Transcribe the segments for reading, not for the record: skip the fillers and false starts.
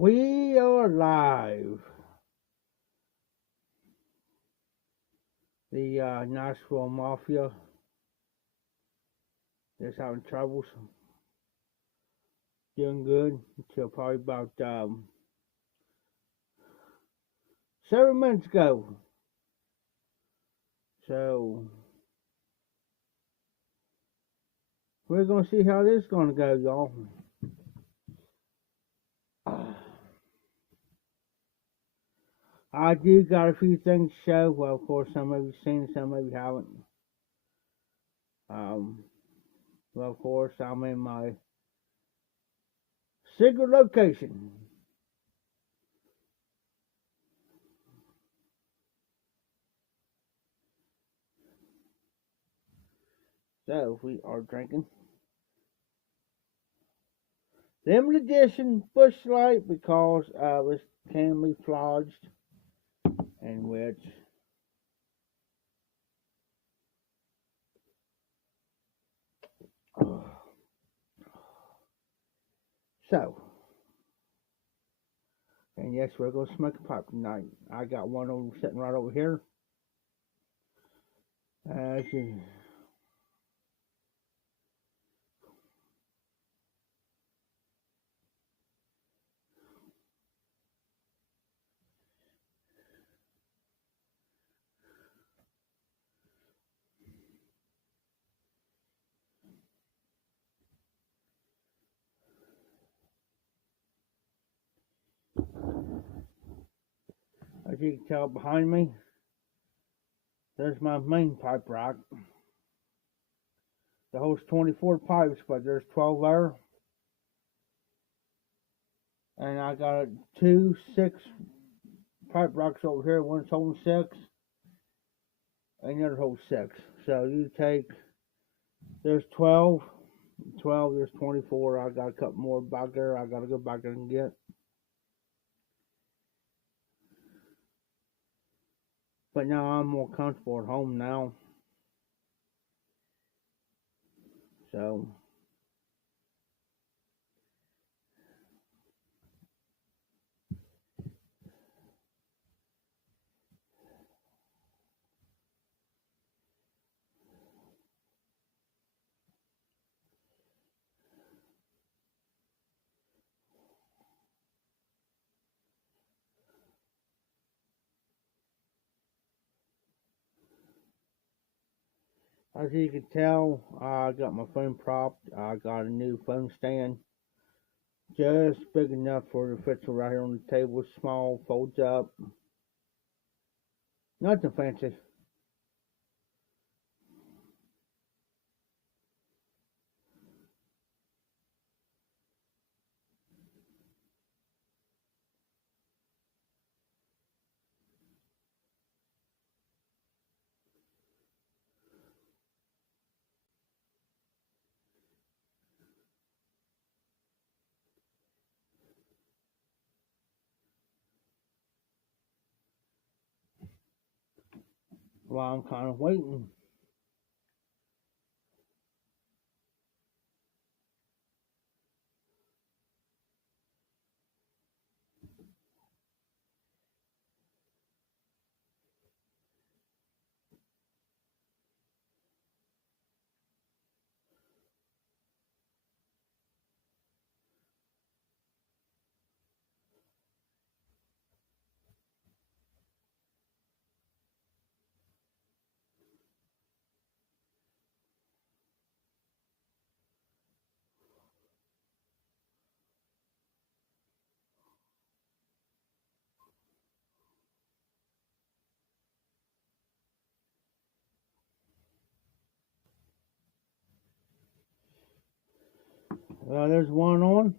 We are live. The Nashville Mafia is having troubles. Doing good until probably about 7 minutes ago. So we're gonna see how this is gonna go, y'all. I do got a few things to show. Well, of course, some of you seen, some of you haven't. Well, of course, I'm in my secret location. So we are drinking limited edition Busch Light because it's camouflaged, in which so, and yes, we're gonna smoke a pipe tonight. I got one over sitting right over here. As you can tell behind me, there's my main pipe rack. That holds 24 pipes, but there's 12 there. And I got two 6 pipe racks over here. One's holding 6, and the other holds 6. So you take, there's 12, there's 24. I got a couple more back there. I gotta go back there and get. But now I'm more comfortable at home now. So as you can tell, I got my phone propped. I got a new phone stand, just big enough for the fit right here on the table. Small, folds up, nothing fancy. While I'm kind of waiting. There's one on.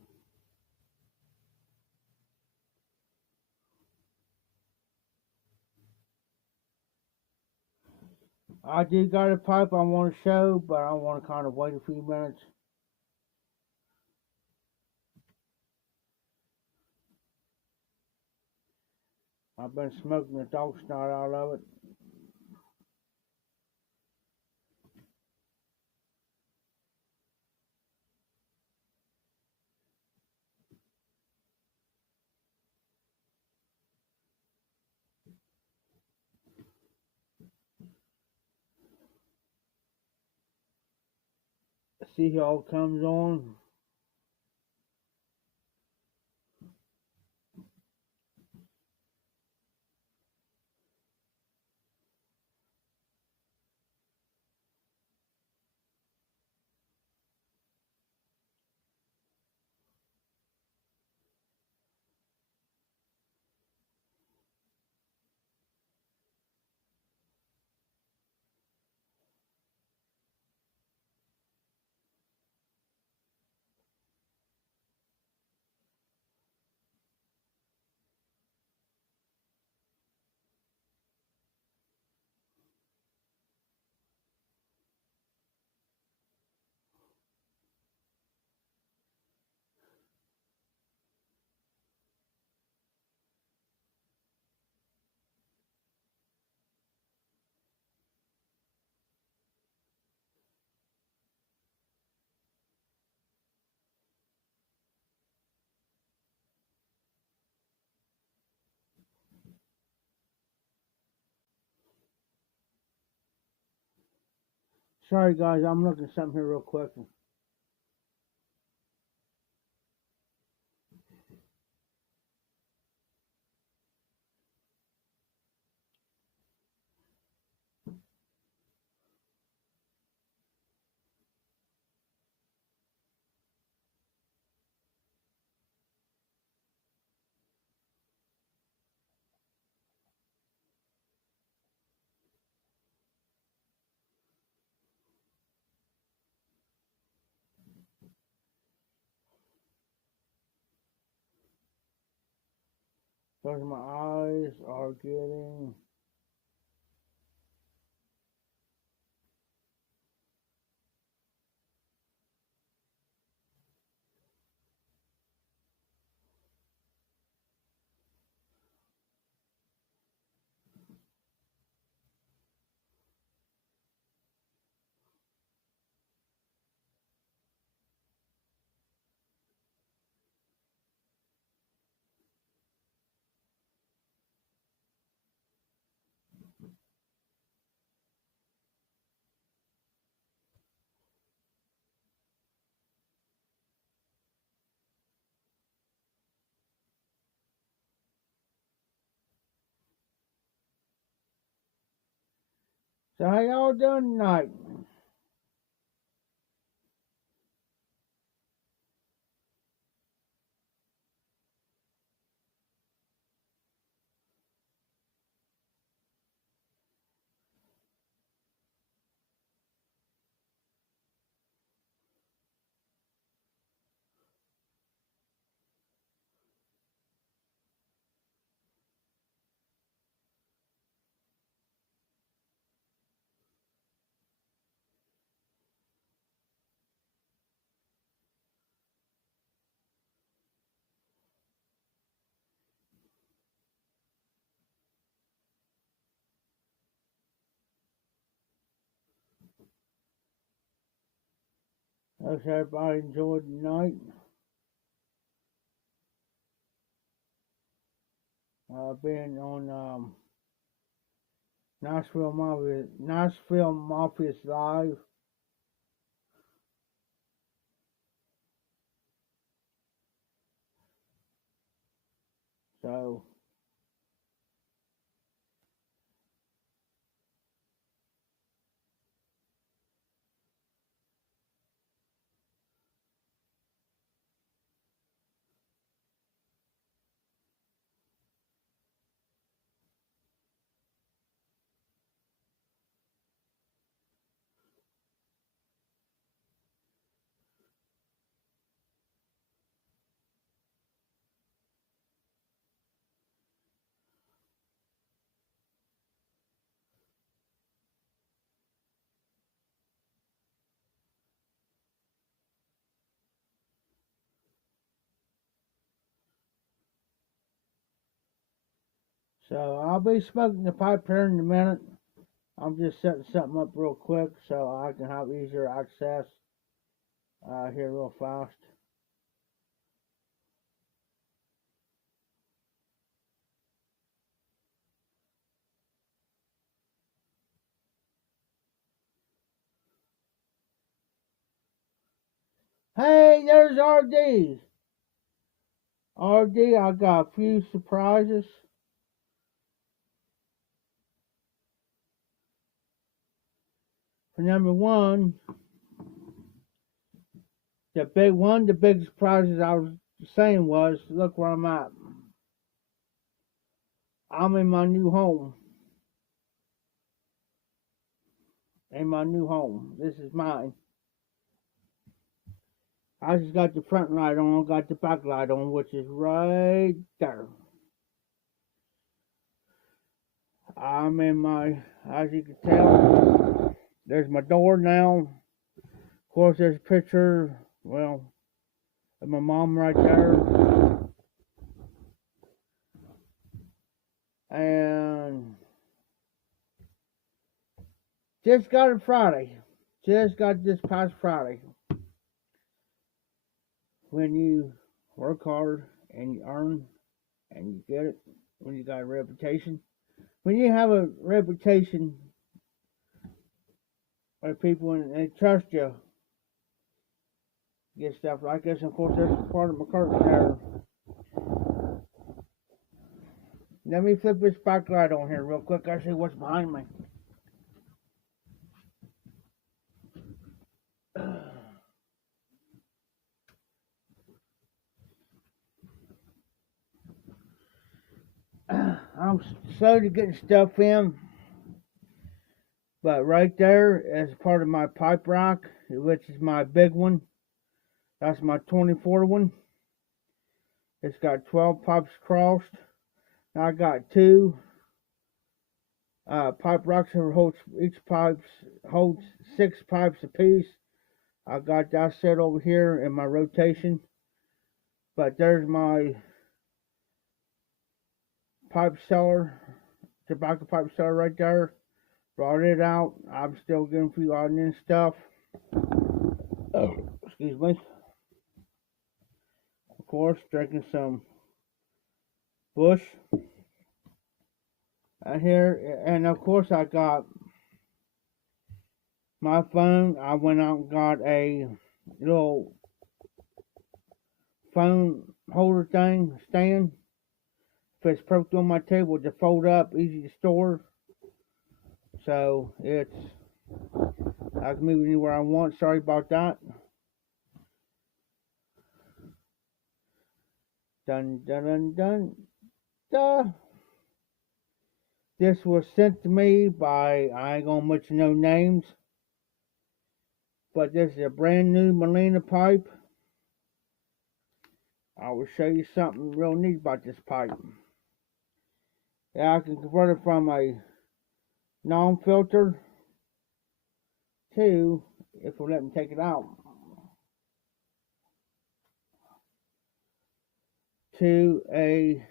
I do got a pipe I want to show, but I want to kind of wait a few minutes. I've been smoking the dog snot out of it. See how it comes on. Sorry guys, I'm looking at something here real quick. Because my eyes are getting so how y'all doing tonight? Hope everybody enjoyed the night. Being on Nashville Mafia's Live. So So I'll be smoking the pipe here in a minute. I'm just setting something up real quick so I can have easier access here real fast. Hey, there's RD. RD, I got a few surprises. For number one, the big surprises I was saying was, look where I'm at. I'm in my new home. In my new home. This is mine. I just got the front light on, got the back light on, which is right there. I'm in my, as you can tell, there's my door now. Of course, there's a picture, well, of my mom right there. And just got it Friday. Just got this past Friday. When you work hard and you earn and you get it, when you got a reputation. When you have a reputation where people and they trust you, get stuff like this. And of course, there's part of my curtain there. Let me flip this backlight on here real quick. I see what's behind me. I'm slow to get stuff in, but right there is part of my pipe rack, which is my big one. That's my 24 one. It's got 12 pipes crossed. Now I got two pipe racks that holds, each pipe holds 6 pipes apiece. I got that set over here in my rotation. But there's my pipe seller, tobacco pipe seller right there. Brought it out. I'm still getting a few odd and stuff. Oh, excuse me. Of course, drinking some Bush out here. And of course, I got my phone. I went out and got a little phone holder thing, stand. Fits perfect on my table to fold up, easy to store. So it's, I can move anywhere I want. Sorry about that. Dun dun dun dun. Duh. This was sent to me by, I ain't gonna mention no names, but this is a brand new Molina pipe. I will show you something real neat about this pipe. Yeah, I can convert it from a non-filter to, if we let me take it out, to a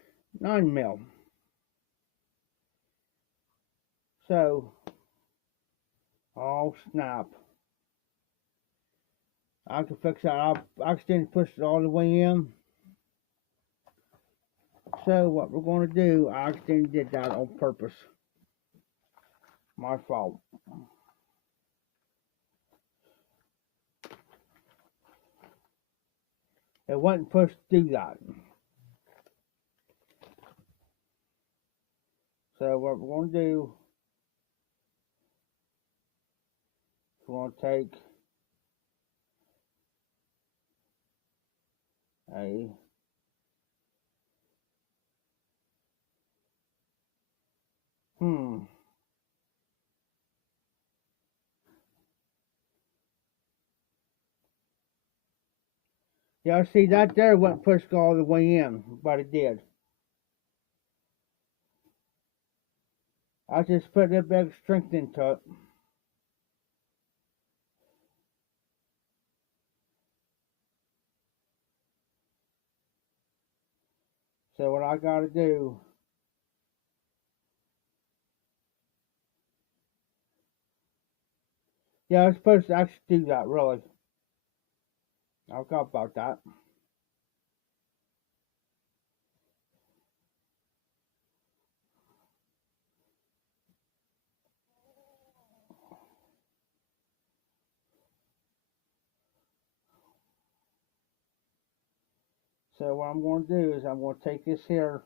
9mm. So, oh snap. I can fix that. I accidentally pushed it all the way in. So what we're going to do, I accidentally did that on purpose. My fault. It wasn't supposed to do that. So what we're going to do, we're going to take a Yeah, see that there wasn't pushed all the way in, but it did. I just put a bit of strength into it. So what I gotta do Yeah, I'm supposed to actually do that, really. I forgot about that. So what I'm going to do is I'm going to take this here.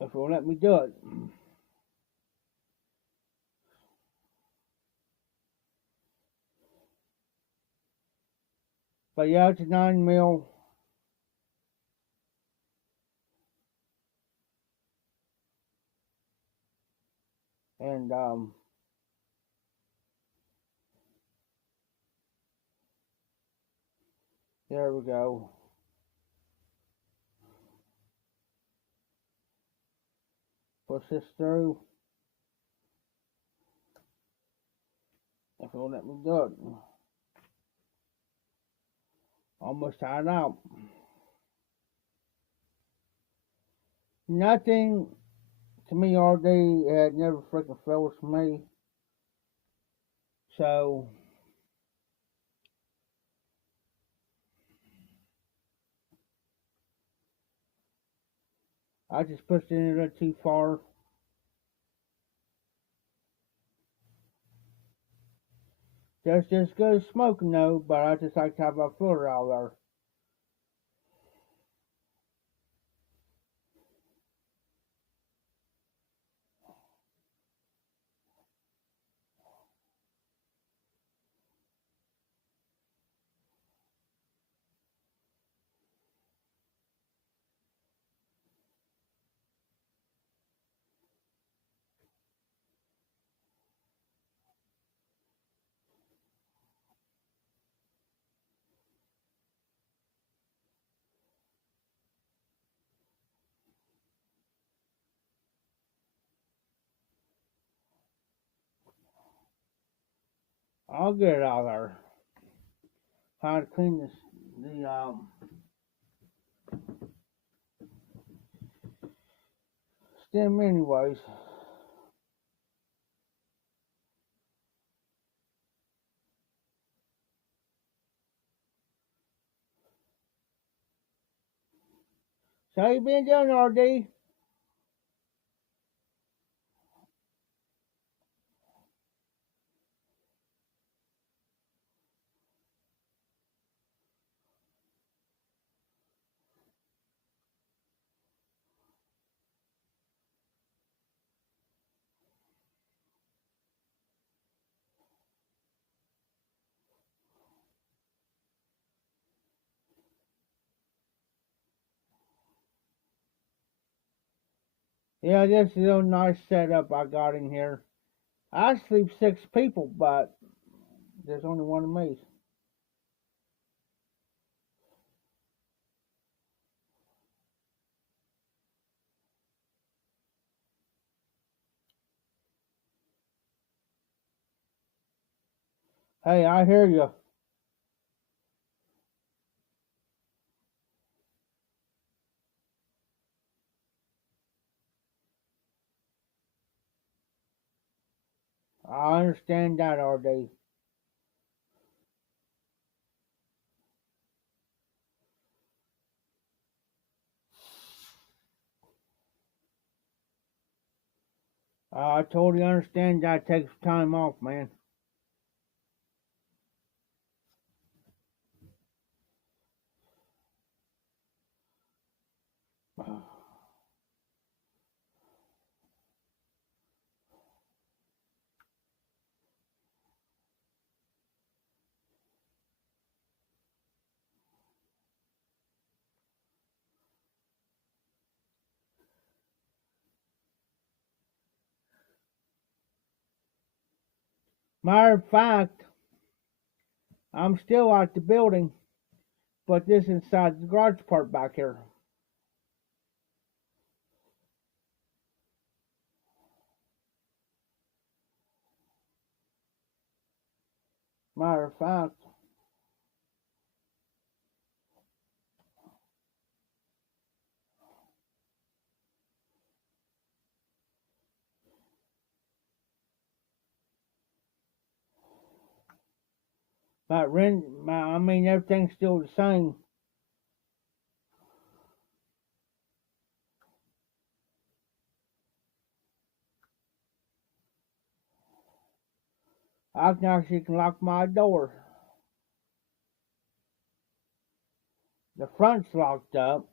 If it'll let me do it. But yeah, it's a 9 mil. And there we go. Push this through. If it'll let me do it. Almost tired out. Nothing to me all day had never freaking failed to me. So I just pushed it in there too far. Just as good as smoking though, but I just like to have a filter out there. I'll get it out there. How to clean this the stem anyways. So how you been doing, RD? Yeah, this is a nice setup I got in here. I sleep 6 people, but there's only one of me. Hey, I hear you. I understand that, RD. I totally understand that takes time off, man. Matter of fact, I'm still at the building, but this inside the garage part back here. Matter of fact, But I mean, everything's still the same. I can actually lock my door. The front's locked up.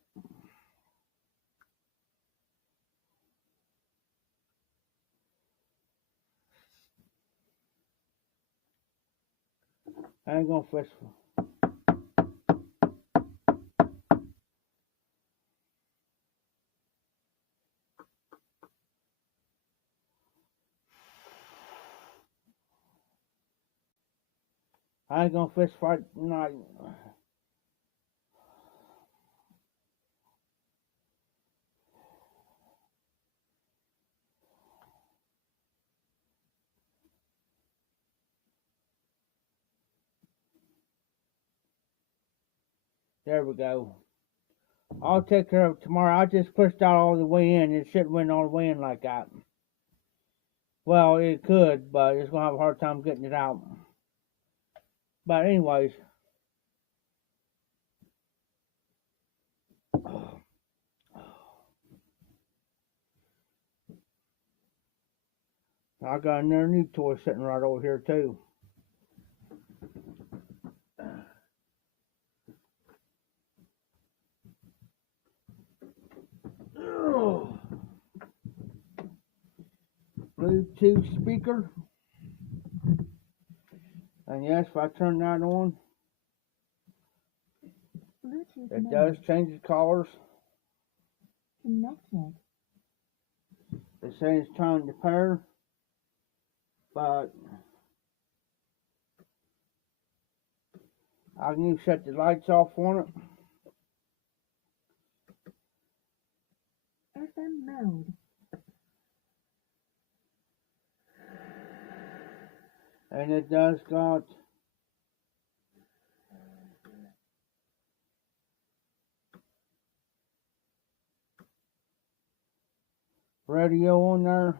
I ain't gonna fish. I ain't gonna fish for tonight. There we go. I'll take care of it tomorrow. I just pushed out all the way in. It shouldn't went all the way in like that. Well, it could, but it's gonna have a hard time getting it out. But anyways, I got another new toy sitting right over here too. Bluetooth speaker. And yes, if I turn that on, Bluetooth it mode does change the colors. connected. It says it's time to pair, but I can even shut the lights off on it. FM mode. And it does got radio on there.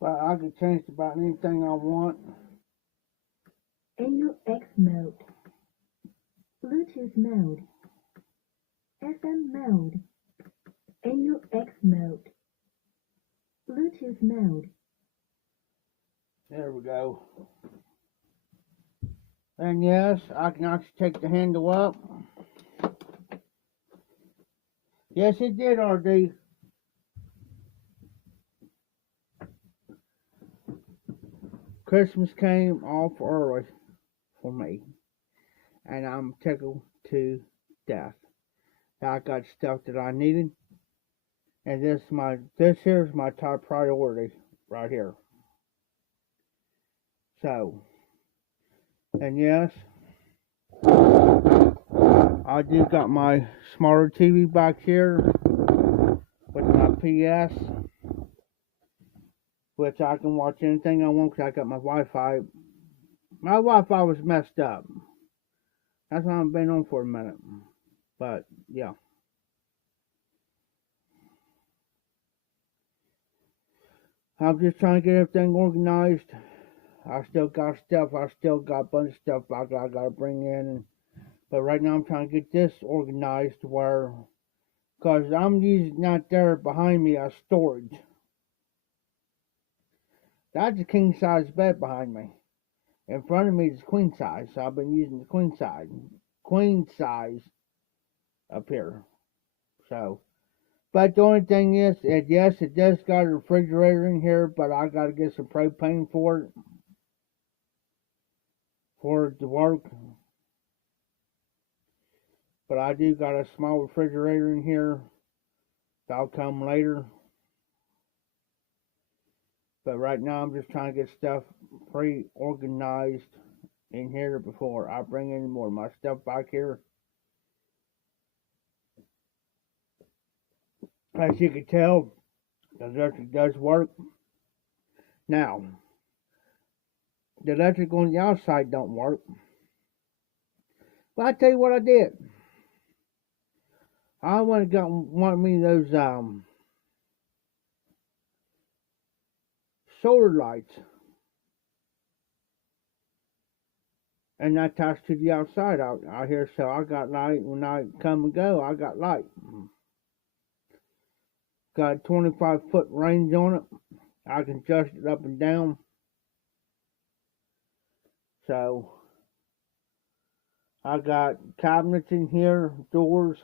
But I can change about anything I want. AUX mode. Bluetooth mode. FM mode. AUX mode. Bluetooth mode. There we go. And yes, I can actually take the handle up. Yes, it did, RD. Christmas came off early for me, and I'm tickled to death. I got stuff that I needed, and this here's my top priority right here. So, and yes, I do got my smarter TV back here with my PS, which I can watch anything I want because I got my Wi-Fi. My Wi-Fi was messed up. That's why I've been on for a minute. But yeah, I'm just trying to get everything organized. I still got stuff. I still got a bunch of stuff I gotta bring in. But right now I'm trying to get this organized where, because I'm using that there behind me as storage. That's a king size bed behind me. In front of me is queen size, so I've been using the queen size up here. So, but the only thing is, yes, it does got a refrigerator in here, but I got to get some propane for it to work. But I do got a small refrigerator in here. That'll come later. But right now I'm just trying to get stuff pre-organized in here before I bring any more of my stuff back here. As you can tell, the electric does work. Now, the electric on the outside don't work. But I tell you what I did. I went and got one of me those solar lights, and I attached to the outside out here, so I got light when I come and go. I got light. Got a 25-foot range on it. I can adjust it up and down. So I got cabinets in here, doors,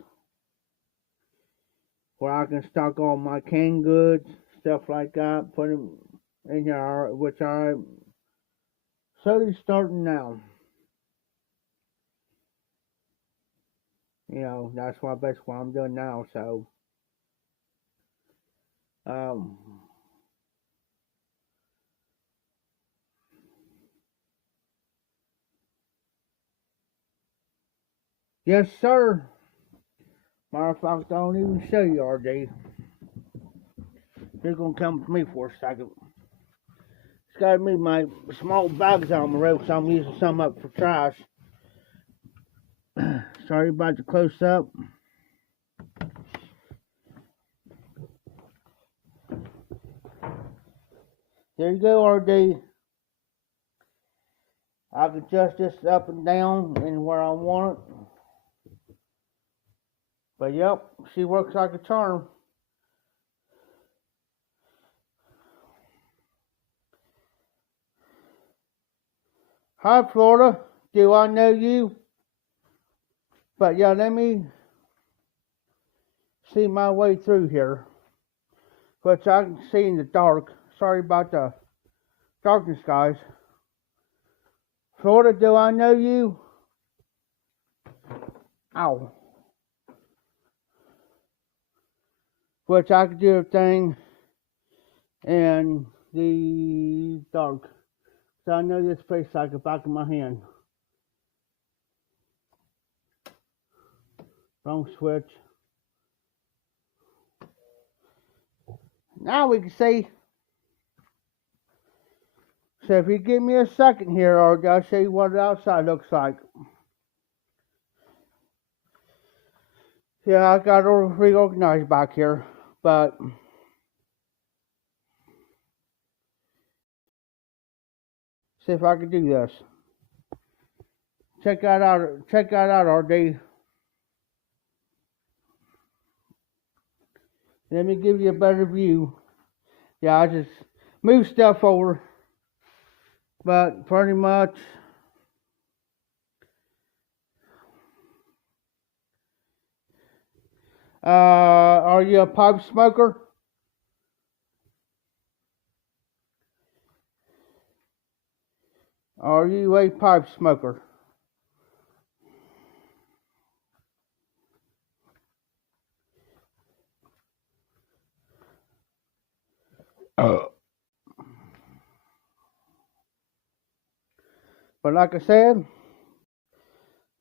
where I can stock all my canned goods, stuff like that, put them in here, which I'm slowly starting now. You know, that's basically what I'm doing now, so yes, sir. Matter of fact, I don't even show you, RD. You're gonna come with me for a second. It's gotta be my small bags on the road, so I'm using some up for trash. Sorry about the close up. There you go, RD. I can adjust this up and down and where I want it. But yep, she works like a charm. Hi, Florida. Do I know you? But yeah, let me see my way through here, which I can see in the dark. Sorry about the darkness, guys. Florida, do I know you? Ow. Which I can do everything in the dark. So I know this place like the back of my hand. Wrong switch. Now we can see. So if you give me a second here, I'll show you what the outside looks like. Yeah, I got it reorganized back here, but see if I can do this. Check that out. Check that out, RD. Let me give you a better view. Yeah, I just move stuff over, but pretty much. Are you a pipe smoker? Are you a pipe smoker? But like I said,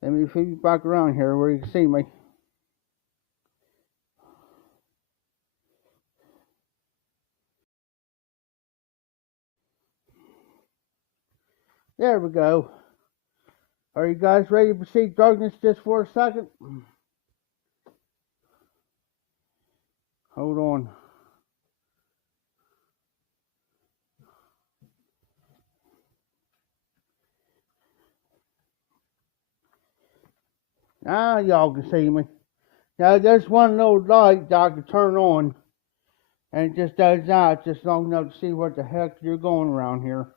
let me flip you back around here where you can see me. There we go. Are you guys ready to see darkness just for a second? Hold on. Now y'all can see me. Now there's one little light that I can turn on, and it just does that just long enough to see what the heck you're going around here.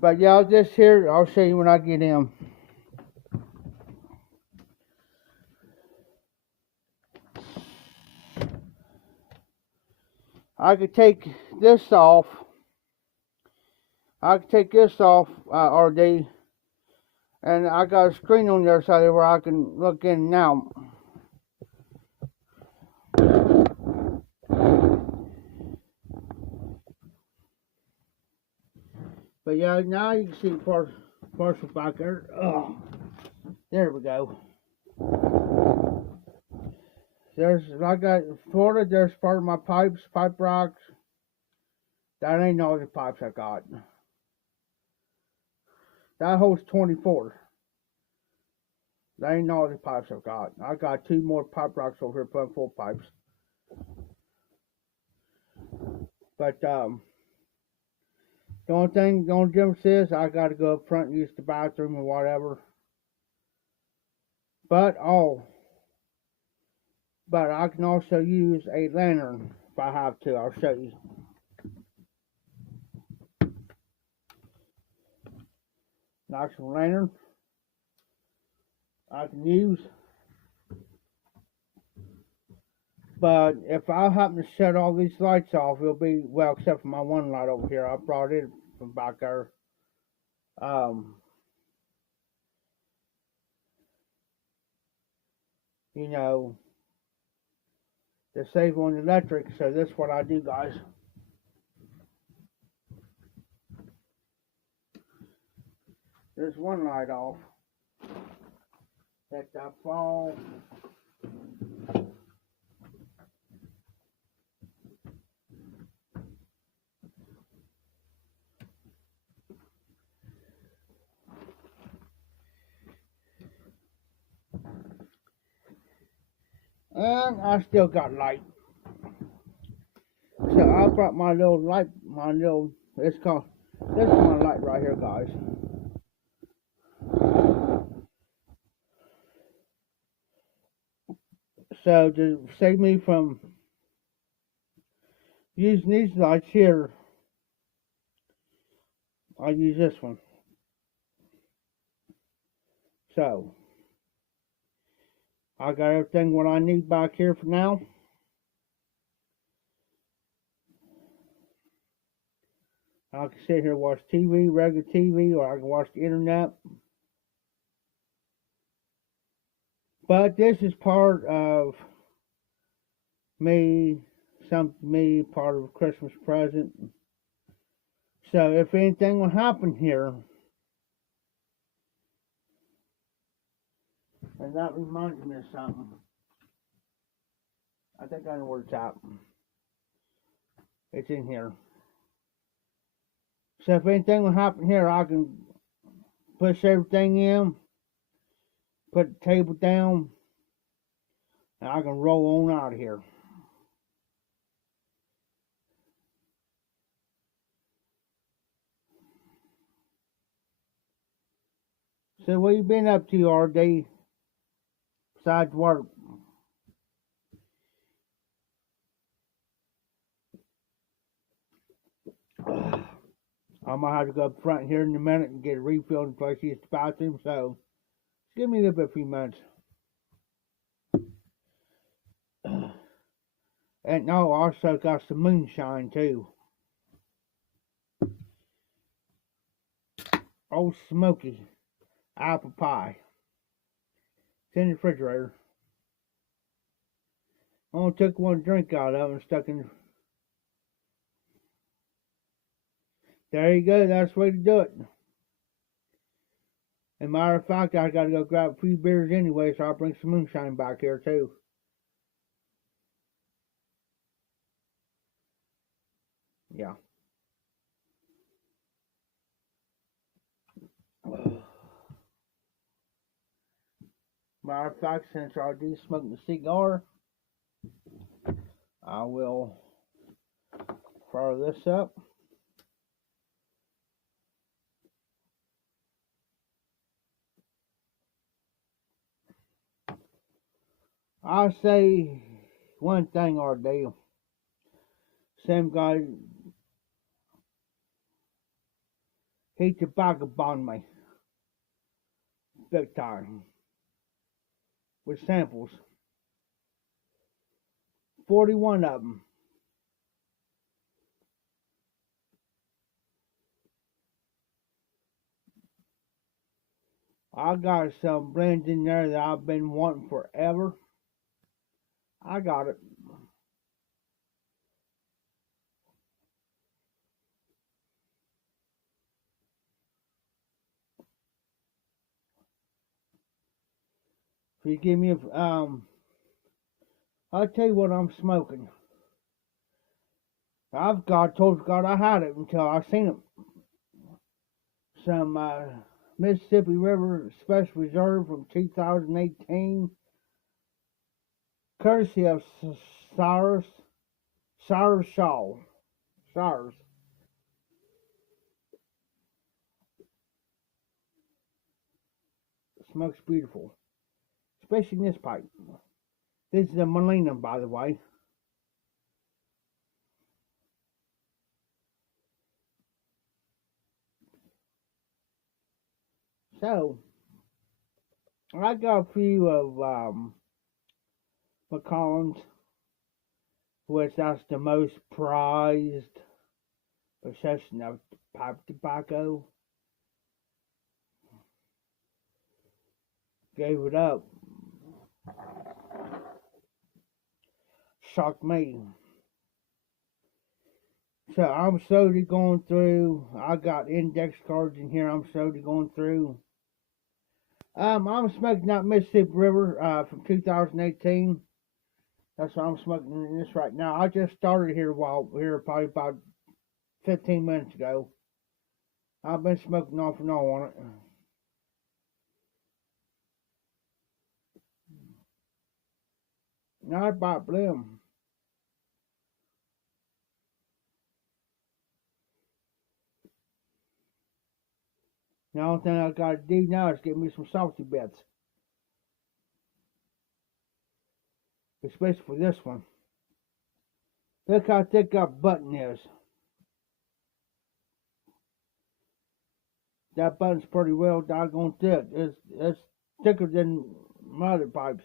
But y'all just here, I'll show you when I get in. I could take this off. I could take this off, RD, and I got a screen on the other side where I can look in now. But yeah, now you can see parcel back there. Oh, there we go. There's, like I Florida, there's part of my pipes, pipe rocks. That ain't all the pipes I got. That holds 24. That ain't all the pipes I've got. I got 2 more pipe rocks over here putting full pipes. But the only difference is I gotta go up front and use the bathroom or whatever. But I can also use a lantern if I have to. I'll show you. Nice lantern I can use. But if I happen to shut all these lights off, it'll be, well, except for my one light over here. I brought it from back there. You know, to save on the electric. So that's what I do, guys. There's one light off. Let that fall. And I still got light. So I brought my little light, this is my light right here, guys. So to save me from using these lights here, I use this one. So I got everything what I need back here for now. I can sit here and watch TV, regular TV, or I can watch the internet. But this is part of me, part of a Christmas present. So if anything will happen here, and that reminds me of something. I think I know where it's at. It's in here. So if anything will happen here, I can push everything in, put the table down, and I can roll on out of here. So what you been up to, RD, besides work? I might have to go up front here in a minute and get a refill in place to use the bathroom, so give me a little bit, a few minutes. And no, I also got some moonshine too. Old Smoky apple pie. It's in the refrigerator. I only took one drink out of it and stuck in. There you go, that's the way to do it. As a matter of fact, I gotta go grab a few beers anyway, so I'll bring some moonshine back here too. Yeah. Matter of fact, since I do smoke the cigar, I will fire this up. I'll say one thing, RD. Same guy, he tobacco bombed me big time with samples. 41 of them. I got some blends in there that I've been wanting forever. I got it. If you give me I'll tell you what I'm smoking. Told God I had it until I seen it. Some Mississippi River Special Reserve from 2018, courtesy of Cyrus Shaw. Cyrus. Smoke's beautiful, especially in this pipe. This is a Millennium, by the way. So, I got a few of Macallan's, which that's the most prized possession of pipe tobacco. Gave it up. Shocked me. So I'm slowly going through. I got index cards in here. I'm slowly going through. I'm smoking that Mississippi River from 2018. That's what I'm smoking in this right now. I just started here probably about 15 minutes ago. I've been smoking off and on it. Not about Blim. The only thing I gotta do now is get me some salty bits. Especially for this one. Look how thick that button is. That button's pretty well doggone thick. It's thicker than my other pipes.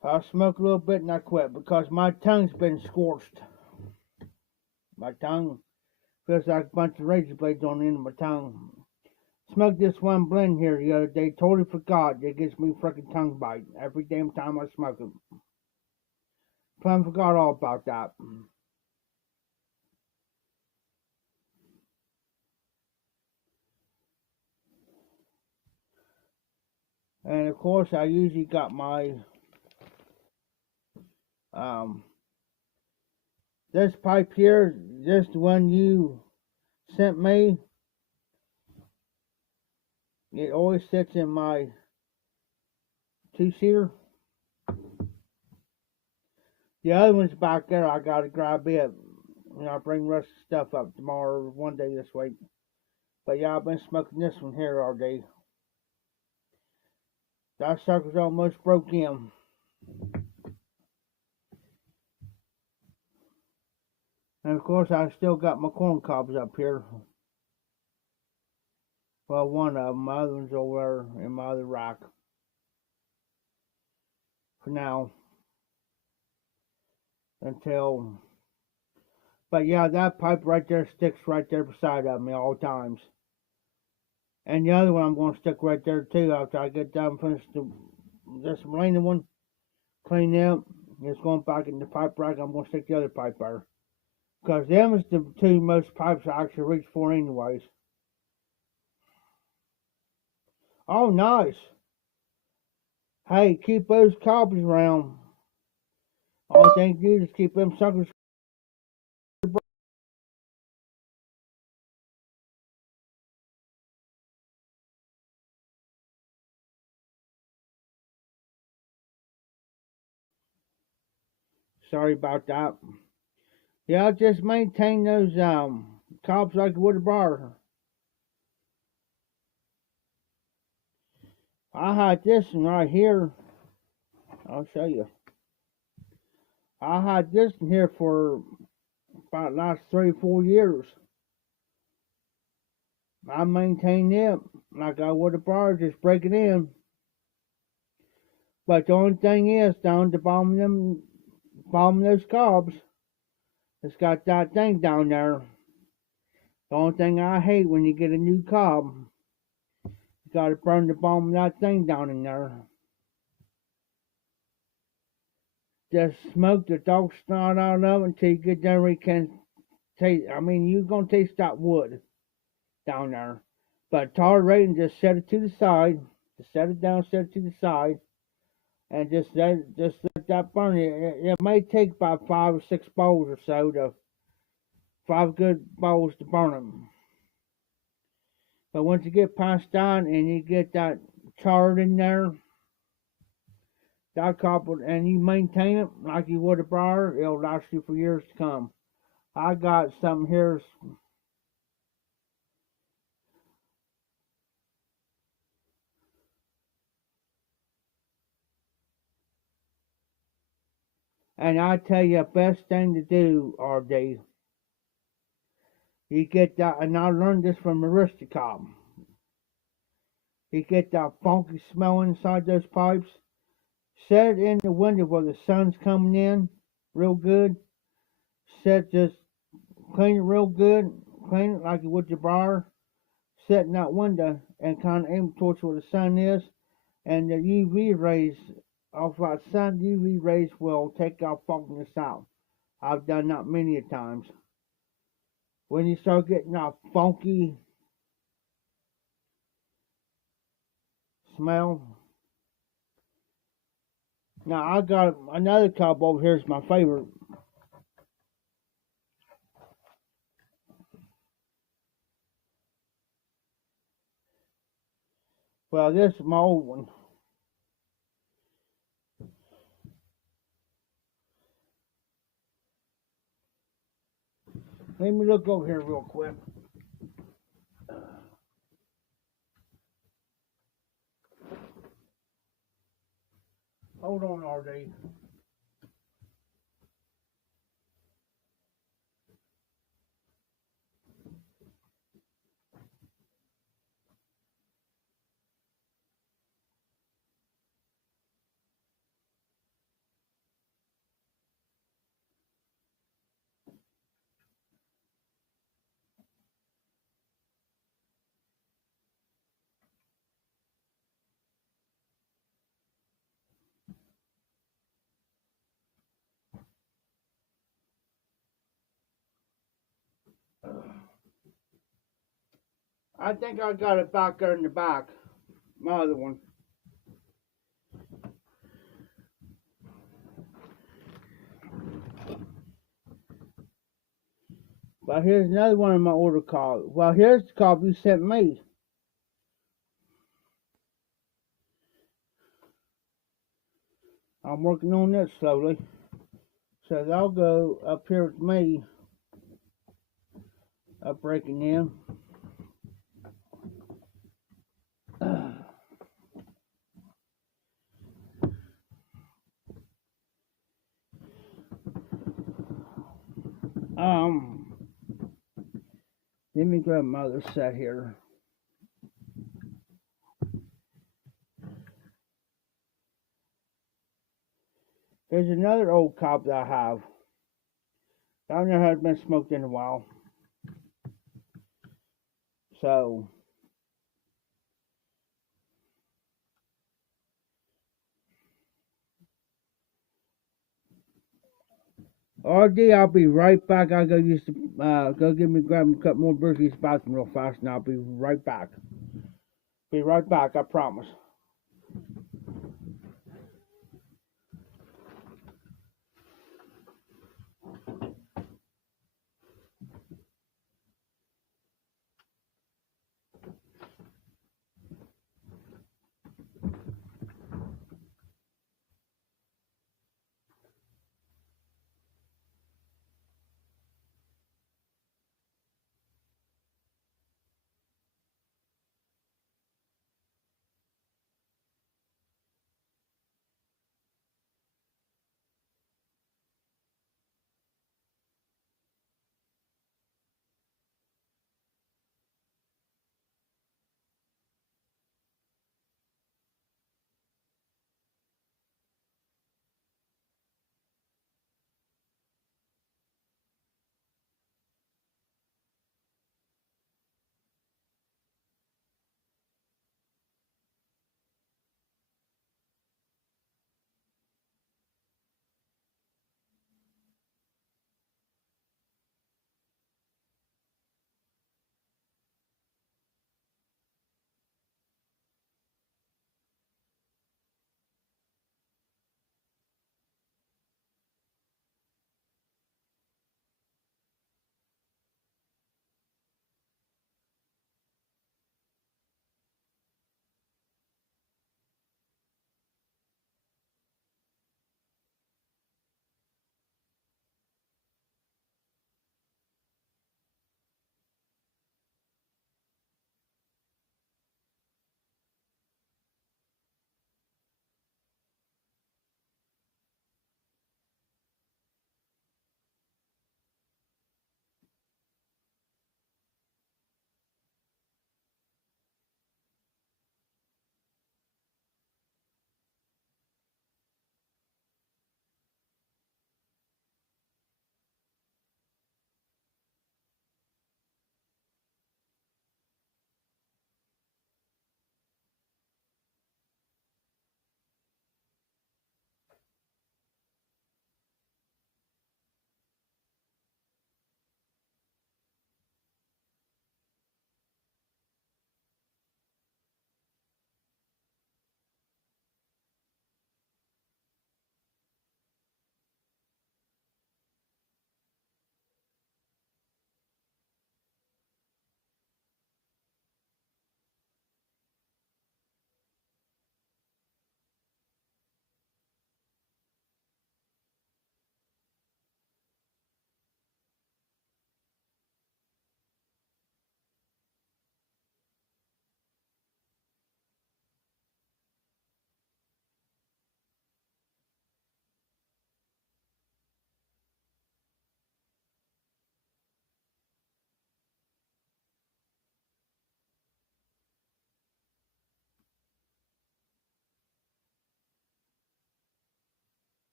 I smoke a little bit and I quit because my tongue's been scorched. My tongue feels like a bunch of razor blades on the end of my tongue. Smoked this one blend here the other day, totally forgot it gives me freaking tongue bite every damn time I smoke it. Plumb forgot all about that. And of course I usually got my this pipe here, this one you sent me, it always sits in my 2-seater. The other one's back there. I gotta grab it. I'll bring the rest of the stuff up tomorrow or one day this week. But yeah, I've been smoking this one here all day. That sucker's almost broke in. And of course, I still got my corn cobs up here. Well, one of them. My other one's over there in my other rack. For now. But yeah, that pipe right there sticks right there beside of me all times. And the other one I'm going to stick right there too after I get done finish this Millennium one. Clean them. It's going back in the pipe rack. I'm going to stick the other pipe there. Because them is the two most pipes I actually reach for anyways. Oh, nice. Hey, keep those copies around. All thing you do is keep them suckers. Sorry about that. Yeah, I'll just maintain those cops like I would a bar. I had this one right here. I'll show you. I had this one here for about the last 3 or 4 years. I maintain it like I would a bar, just break it in. But the only thing is, down the bottom of those cobs, it's got that thing down there. The only thing I hate when you get a new cob, you gotta burn the bottom of that thing down in there. Just smoke the dog snot out of it until you get there where you can taste. I mean, you're gonna taste that wood down there. But tolerate and just set it to the side. Just set it down, set it to the side, and just let that burn. It may take about 5 or 6 bowls or so to 5 good bowls to burn them. But once you get past that and you get that charred in there, that copper, and you maintain it like you would a briar, it'll last you for years to come. I got some here. And I tell you, the best thing to do, RD, you get that, and I learned this from Aristocop. You get that funky smell inside those pipes. Set it in the window where the sun's coming in real good. Just clean it real good. Clean it like you would your briar. Set in that window and kind of aim towards where the sun is. And the UV rays off that sun, UV rays will take out funkiness out. I've done that many a times. When you start getting that funky smell. Now I got another cup over here. Is my favorite. Well, this is my old one. Let me look over here real quick. Hold on, RD. I think I got it back there in the back. My other one. But here's another one of my order calls. Well, here's the call you sent me. I'm working on this slowly. So they'll go up here with me. Up breaking in. Let me grab my other set here. There's another old cob that I have. That one has been smoked in a while. So RD, I'll be right back. I'll go use the grab a couple more Berkey's bathroom real fast, and I'll be right back. Be right back, I promise.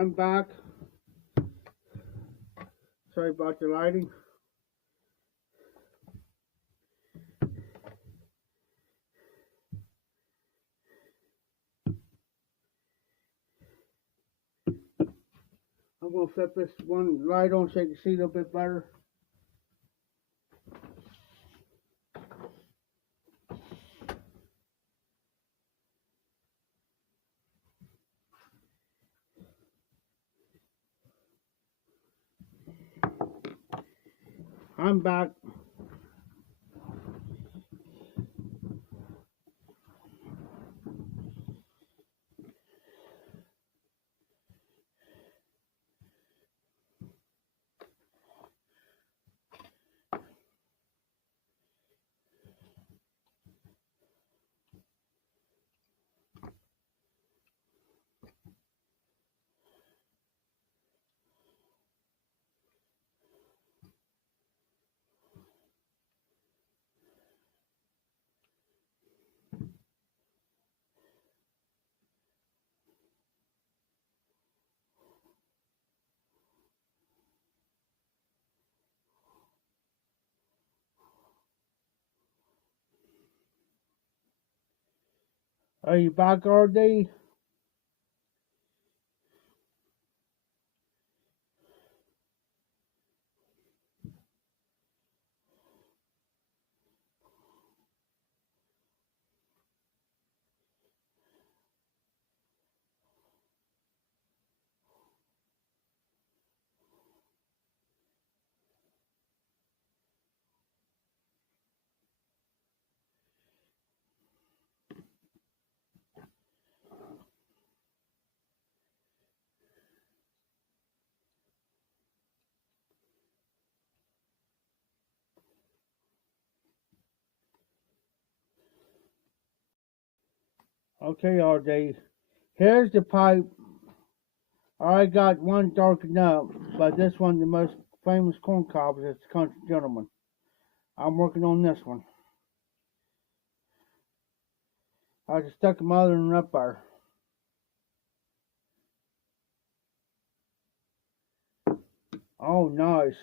I'm back. Sorry about the lighting. I'm going to flip this one light on so you can see a little bit better. I'm back. Are you back, RD? Okay, RD. Here's the pipe. I got one darkened up, but this one, the most famous corn cob, is the Country Gentleman. I'm working on this one. I just stuck my other one up there. Oh, nice.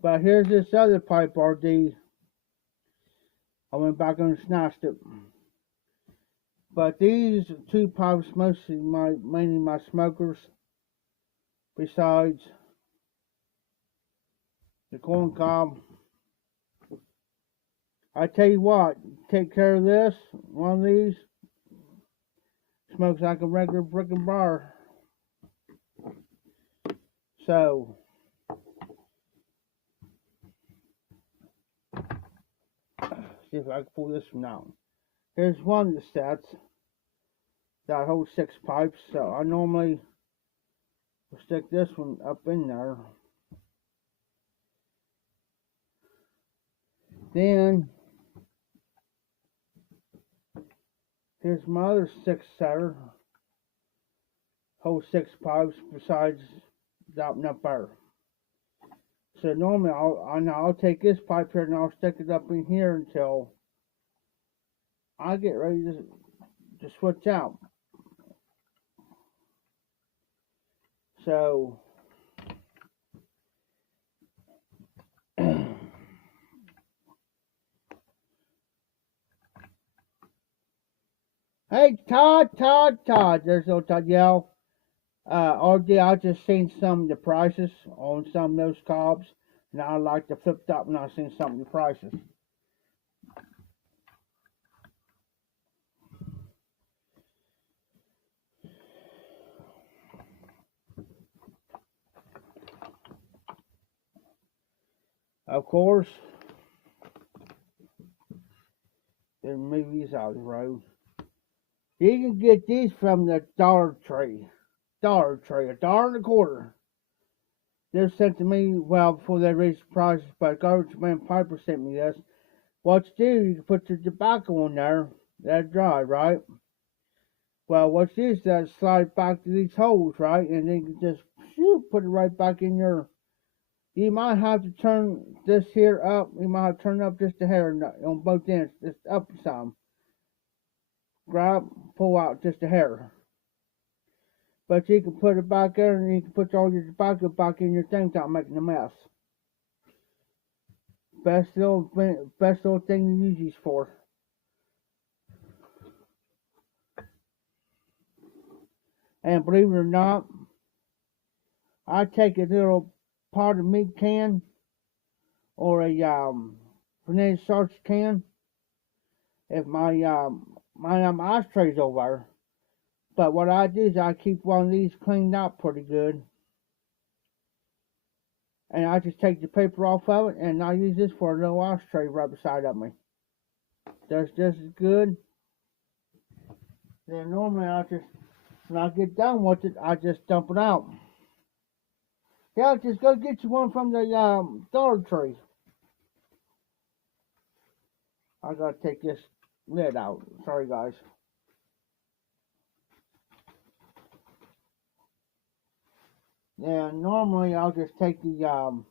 But here's this other pipe, RD. I went back and snatched it. But these two pipes, mainly my smokers, besides the corn cob. I tell you what, take care of this, one of these, smokes like a regular brick and bar. So, see if I can pull this one out. Here's one of the sets that holds 6 pipes, so I normally will stick this one up in there. Then, here's my other 6 setter, holds 6 pipes besides that one up there. So normally I'll take this pipe here and I'll stick it up in here until I get ready to switch out. So hey Todd, there's no Todd Yell. RD, I just seen some of the prices on some of those cobs, and I like to flip that when I seen some of the prices. Of course, then move these out of the road. You can get these from the Dollar Tree. $1.25. They're sent to me, well, before they raised the prices, but Garbage Man Piper sent me this. What you do, you can put your tobacco in there, that's dry, right? Well, what you do is that slide back to these holes, right? And then you can just put it right back in your. You might have to turn this here up. You might have to turn up just a hair on both ends, just up some. pull out just a hair. But you can put it back there and you can put all your tobacco back in your thing without making a mess. Best little thing to use these for. And believe it or not, I take a little pot of meat can or a Fernandez sausage can. If my ashtray's over there. But what I do is I keep one of these cleaned out pretty good. And I just take the paper off of it and I use this for a little ashtray right beside of me. That's just as good. Then normally when I get done with it, I just dump it out. Yeah, just go get you one from the Dollar Tree. I gotta take this lid out. Sorry, guys. Yeah, normally I'll just take the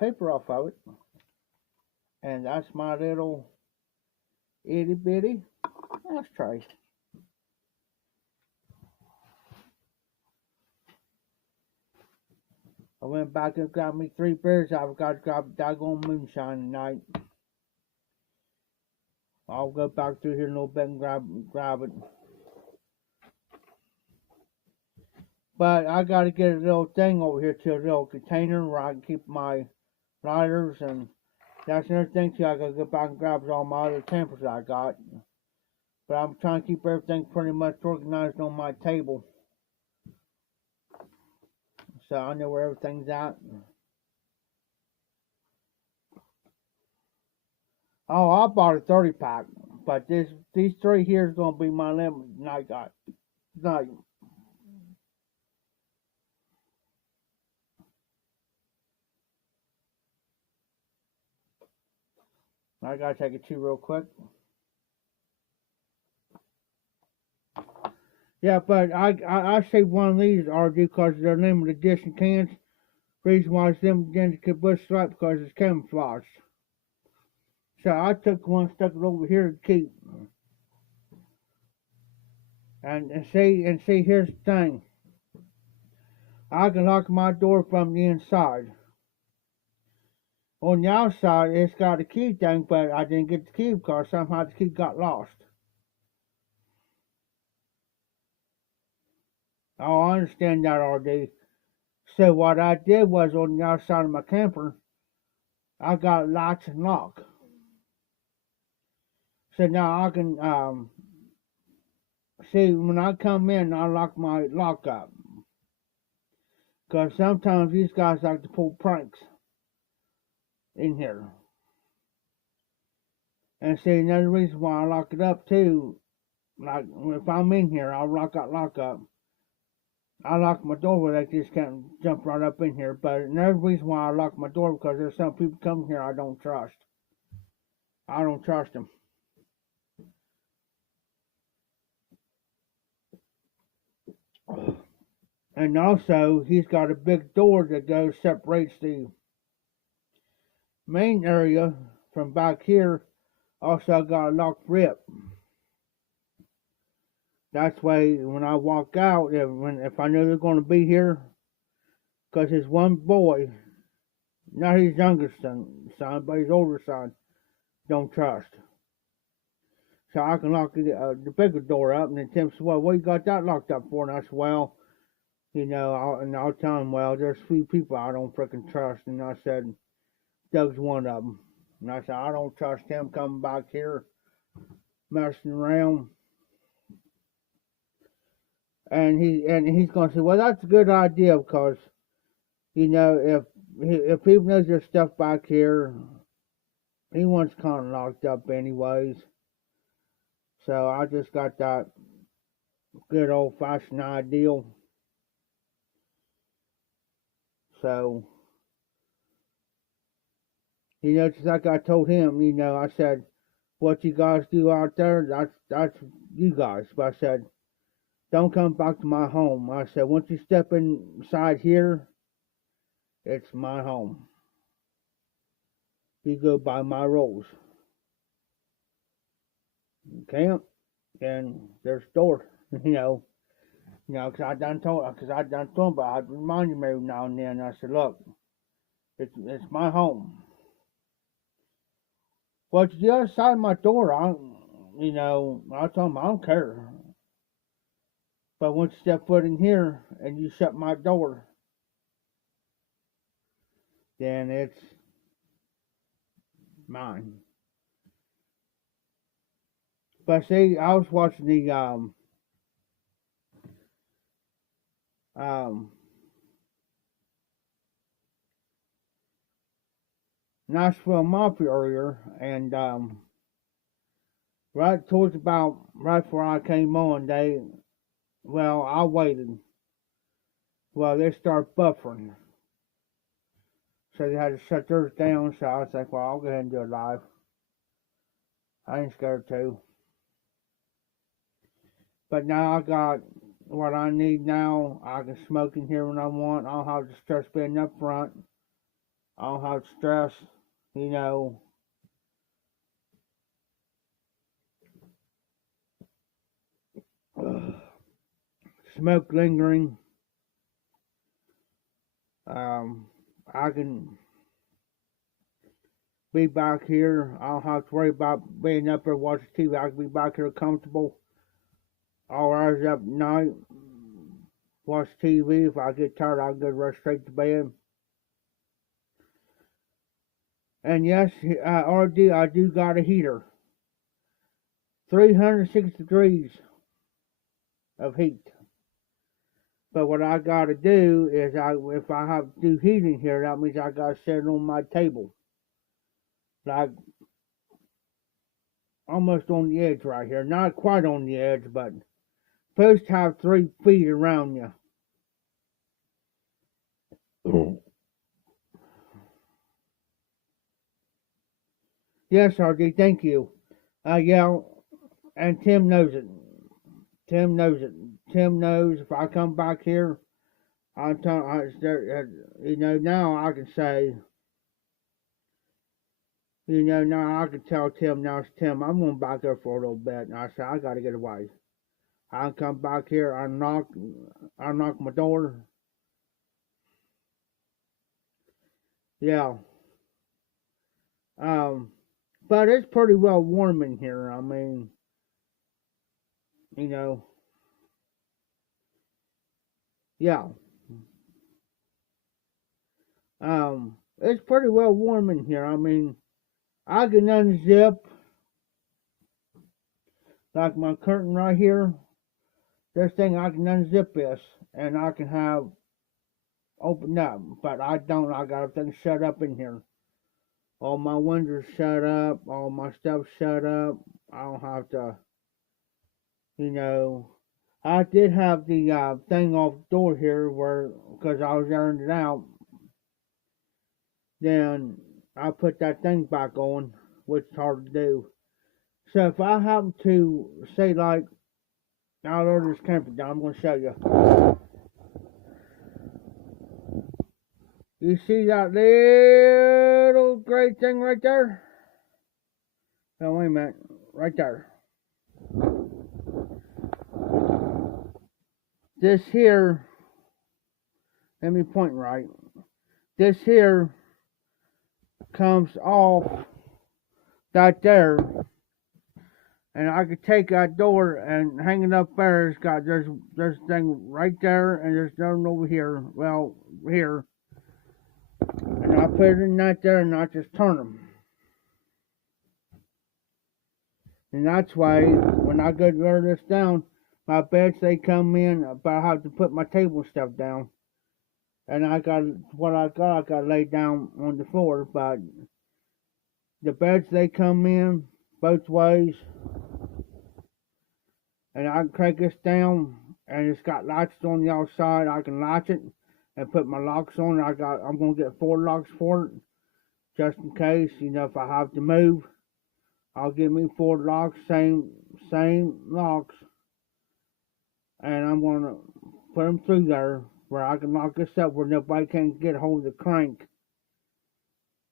paper off of it, and that's my little itty bitty ashtray. I went back and got me 3 beers. I've got to grab daggone moonshine tonight. I'll go back through here in a little bit and grab it. But I got to get a little thing over here to a little container where I can keep my lighters, and that's another thing too. I got to go back and grab all my other tempers I got. But I'm trying to keep everything pretty much organized on my table, so I know where everything's at. Oh, I bought a 30-pack, but these 3 here is gonna be my limit tonight, guys. Tonight. I gotta take a chew real quick. Yeah, but I saved one of these RD because they're limited edition cans. Reason why it's limited edition Busch Light because it's camouflage. So I took one, stuck it over here to keep. And see, here's the thing. I can lock my door from the inside. On the outside, it's got a key thing, but I didn't get the key because somehow the key got lost. Oh, I understand that, RD. So what I did was on the outside of my camper, I got latch and lock. So now I can see when I come in, I lock my lock up. Because sometimes these guys like to pull pranks in here. And see, another reason why I lock it up too, like if I'm in here, I'll lock up. I lock my door where they just can't jump right up in here. But another reason why I lock my door because there's some people coming here I don't trust. I don't trust them. And also, he's got a big door that separates the main area from back here. Also got a locked rip. That's why when I walk out, if I know they're going to be here, because his one boy, not his youngest son, but his older son, don't trust. So I can lock the bigger door up, and then Tim said, well, what you got that locked up for? And I said, well, you know, I'll tell him, well, there's 3 people I don't freaking trust. And I said, Doug's one of them. And I said, I don't trust him coming back here, messing around. And he's going to say, well, that's a good idea because, you know, if people knows there's stuff back here, he wants kind of locked up anyways. So I just got that good old-fashioned ideal. So, you know, just like I told him, you know, I said, what you guys do out there, that's you guys. But I said, don't come back to my home. I said, once you step inside here, it's my home. You go by my rules. You can't, then there's the door. Cause I done told him, but I'd remind him every now and then. I said, look, it's my home. Well, to the other side of my door, I told him I don't care. But once you step foot in here and you shut my door, then it's mine. But see, I was watching the Nashville Mafia earlier, and right towards about right before I came on, I waited. Well, they start buffering, so they had to shut theirs down. So I was like, well, I'll go ahead and do it live. I ain't scared to. But now I got what I need now. I can smoke in here when I want. I don't have to stress being up front. I don't have to stress, smoke lingering. I can be back here. I don't have to worry about being up there watching TV. I can be back here comfortable all hours up at night. Watch TV. If I get tired, I'll go right straight to bed. And yes, RD, I do got a heater. 360 degrees of heat. But what I gotta do is, if I have to do heating here, that means I gotta set it on my table. Like, almost on the edge right here. Not quite on the edge, but supposed to have 3 feet around you. Yes, RD, thank you. Yeah, and Tim knows it. Tim knows it. Tim knows if I come back here, now I can say, now I can tell Tim, now it's Tim, I'm going back there for a little bit. And I said, I got to get away. I come back here, I knock my door. Yeah. But it's pretty well warm in here. I mean, yeah. It's pretty well warm in here. I mean, I can unzip, like my curtain right here. This thing, I can unzip this, and I can have opened up, but I don't. I got everything shut up in here. All my windows shut up, all my stuff shut up. I don't have to, I did have the thing off the door here because I was airing it out. Then I put that thing back on, which is hard to do. So if I happen to say, like, I'll order this camper down, I'm going to show you. You see that little gray thing right there? No, wait a minute. Right there. This here, let me point right. This here comes off that there. And I could take that door and hang it up there. There's a thing right there, and there's another over here. Well, here. And I put it in that there, and I just turn them. And that's why when I go to wear this down, my beds, they come in, but I have to put my table stuff down. And I got laid down on the floor, but the beds, they come in both ways. And I can crank this down, and it's got latches on the outside. I can latch it and put my locks on. I'm gonna get 4 locks for it, just in case. If I have to move, I'll give me 4 locks, same locks. and I'm gonna put them through there where I can lock this up where nobody can get hold of the crank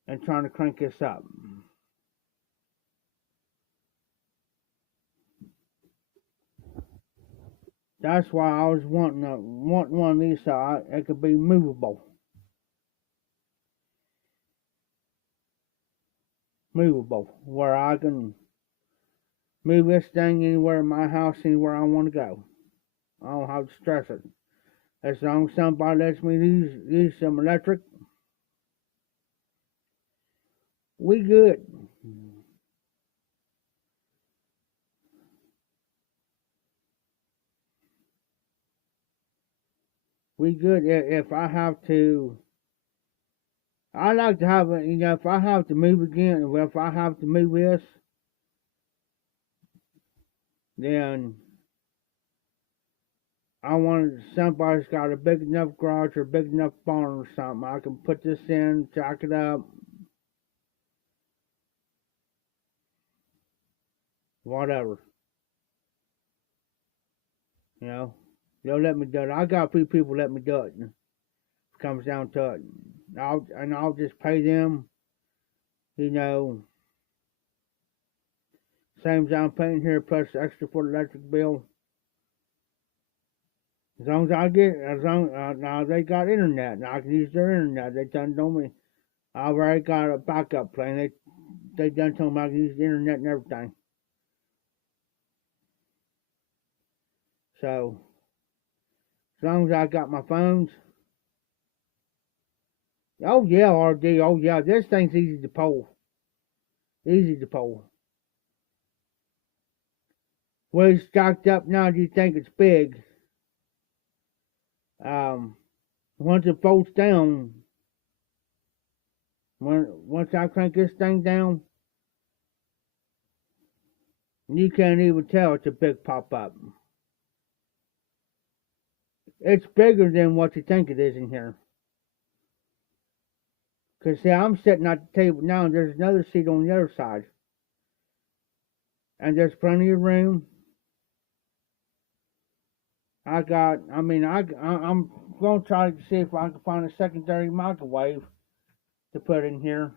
and trying to crank this up. That's why I was wanting one of these so it could be movable. Movable, where I can move this thing anywhere in my house, anywhere I want to go. I don't have to stress it. As long as somebody lets me use some electric, we good. We good. If I have to, I like to have it. If I have to move again, if I have to move this, then I wanted somebody's got a big enough garage or big enough barn or something. I can put this in, jack it up, whatever. You know, they'll let me do it. I got a few people let me do it. It comes down to it. I'll just pay them, same as I'm paying here plus extra for the electric bill. As long as I get, now they got internet, and I can use their internet. They done told me I've already got a backup plan. They done told me I can use the internet and everything. So as long as I got my phones. Oh yeah, RD. Oh yeah, this thing's easy to pull. Easy to pull. Well, it's stacked up now. Do you think it's big? Once it folds down, once I crank this thing down, you can't even tell it's a big pop-up. It's bigger than what you think it is in here. Because, see, I'm sitting at the table now, and there's another seat on the other side. And there's plenty of room. I'm going to try to see if I can find a secondary microwave to put in here.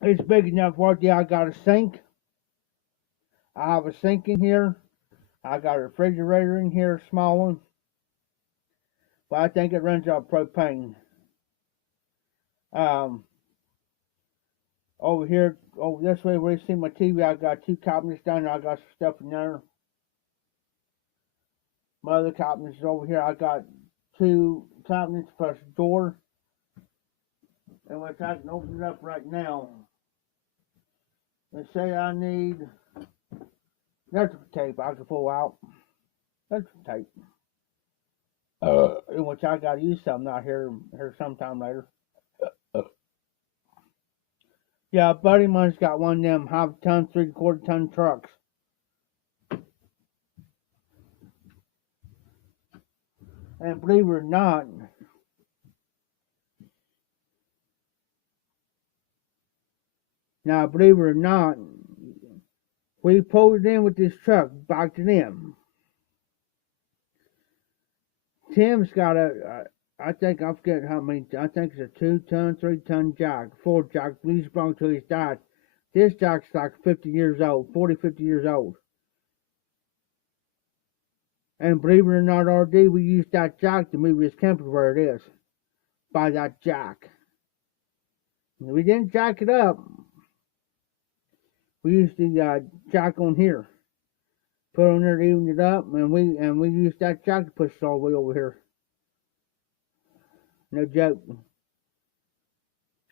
It's big enough for it. I got a sink. I have a sink in here. I got a refrigerator in here, a small one. But I think it runs off propane. Over here, over this way where you see my TV, I got 2 cabinets down there. I got some stuff in there. My other cabinets is over here. I got 2 cabinets plus a door, in which I can open it up right now. And say I need electrical tape I can pull out. Electrical tape. In which I got to use something out here sometime later. Yeah, a buddy of mine's got one of them 1/2 ton, 3/4 ton trucks. And believe it or not, we pulled it in with this truck, backed it in. Tim's got I think I forget how many, I think it's a 2 ton, 3 ton jack, 4 jack, he's brought to his dad. This jack's like 50 years old, 40, 50 years old. And believe it or not, RD, we used that jack to move his camper where it is. By that jack. We didn't jack it up. We used the jack on here. Put on there to even it up, and we used that jack to push it all the way over here. No joke.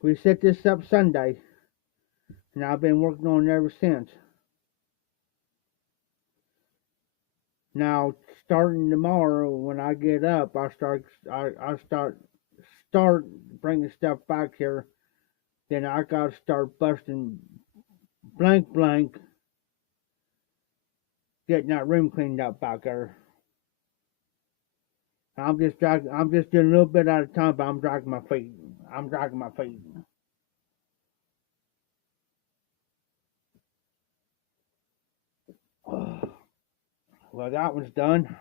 We set this up Sunday, and I've been working on it ever since. Now, starting tomorrow when I get up, I start bringing stuff back here. Then I gotta start busting blank, getting that room cleaned up back there. I'm just doing a little bit at a time, but I'm dragging my feet. Well, that one's done.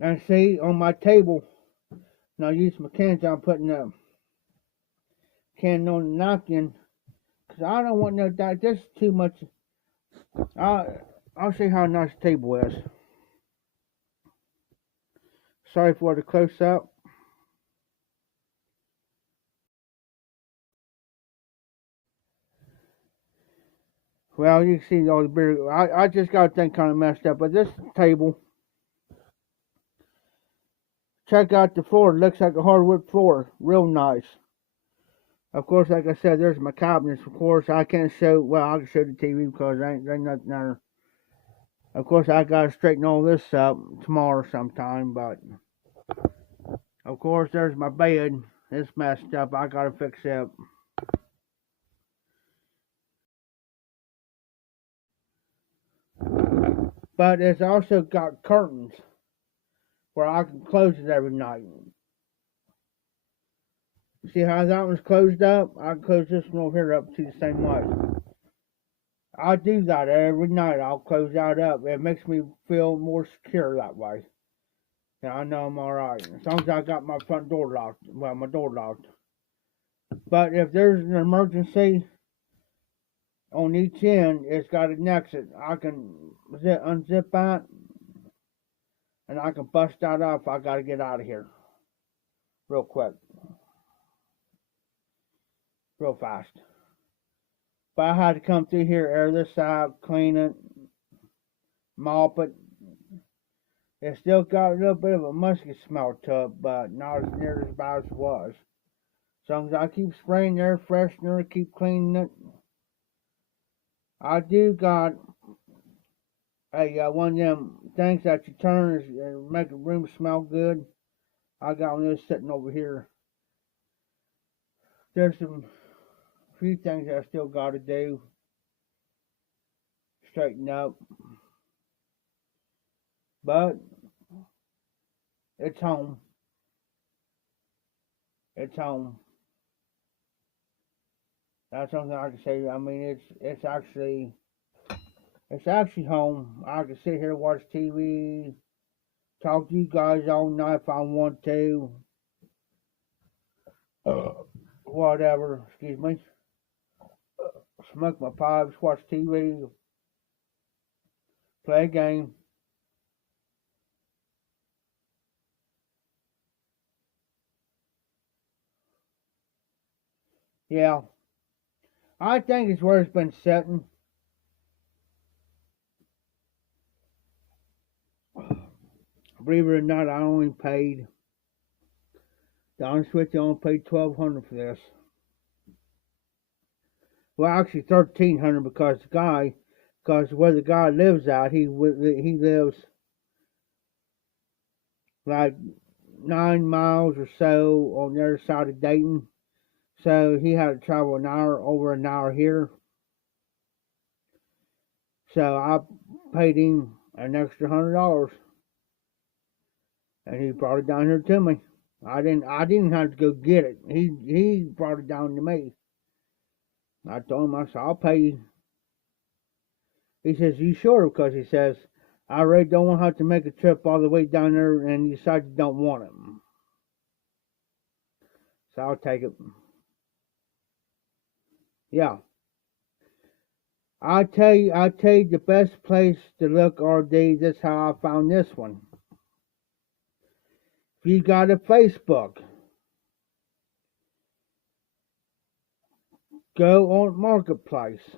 And see, on my table, now I use my cans, I'm putting the can on the napkin, because I don't want no that. This is too much. I'll show you how nice the table is. Sorry for the close up. Well, you can see all the beer. I just got that kind of messed up, but this table, check out the floor. It looks like a hardwood floor. Real nice. Of course, like I said, there's my cabinets. Of course, I can't show, well, I can show the TV because there ain't nothing there. Of course, I gotta straighten all this up tomorrow sometime, but of course, there's my bed. It's messed up. I gotta fix it. But it's also got curtains where I can close it every night. See how that one's closed up? I can close this one over here up to the same way. I do that every night. I'll close that up. It makes me feel more secure that way. Yeah, I know I'm alright. As long as I got my front door locked. Well, my door locked. But if there's an emergency on each end, it's got an exit. I can unzip that and I can bust that off. I gotta get out of here real quick. Real fast. But I had to come through here, air this out, clean it, mop it. It still got a little bit of a musky smell to it, but not as near as bad as it was. As long as I keep spraying air freshener, keep cleaning it. I do got one of them things that you turn and make a room smell good. I got one of those sitting over here. There's some few things that I still got to do. Straighten up. But it's home. It's home. That's something I can say. I mean, it's actually home. I can sit here, watch TV, talk to you guys all night if I want to. Whatever. Excuse me. Smoke my pipes, watch TV, play a game. Yeah. I think it's where it's been sitting. Believe it or not, I only paid, to be honest with you, I only paid $1,200 for this. Well, actually $1,300 because where the guy lives at, he lives like 9 miles or so on the other side of Dayton. So he had to travel over an hour here. So I paid him an extra $100, and he brought it down here to me. I didn't have to go get it. He brought it down to me. I told him, I said, I'll pay you. He says, you sure? Because he says, I really don't want to have to make a trip all the way down there and you decide you don't want it. So I'll take it. Yeah. I tell you the best place to look, RD, this is how I found this one. If you got a Facebook, go on Marketplace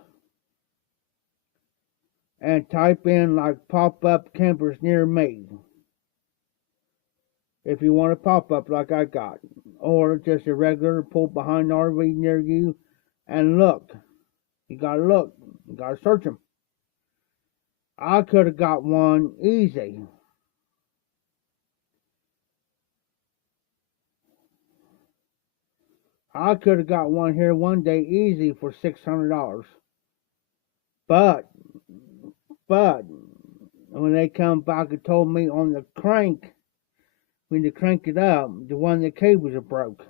and type in like pop-up campers near me. If you want a pop-up like I got, or just a regular pull behind RV near you, and look. You gotta look. You gotta search them. I could have got one easy. I could have got one here one day easy for $600. But when they come back and told me on the crank, when you crank it up, the one of the cables are broke.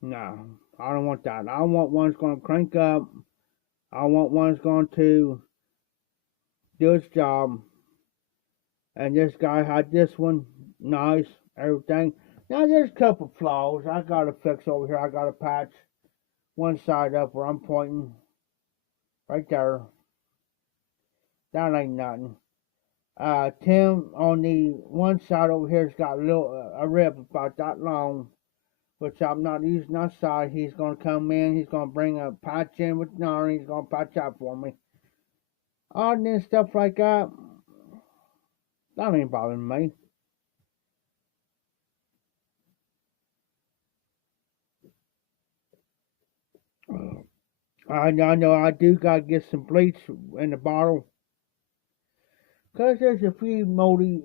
No, I don't want that. I want one that's going to crank up. I want one that's going to do its job. And this guy had this one, nice, everything. Now there's a couple flaws I gotta fix over here. I gotta patch one side up where I'm pointing, right there. That ain't nothing. Tim on the one side over here's got a rib about that long, which I'm not using that side. He's gonna come in. He's gonna bring a patch in with yarn. He's gonna patch out for me. Odd and stuff like that. That ain't bothering me. I know I do gotta get some bleach in the bottle, 'cause there's a few moldy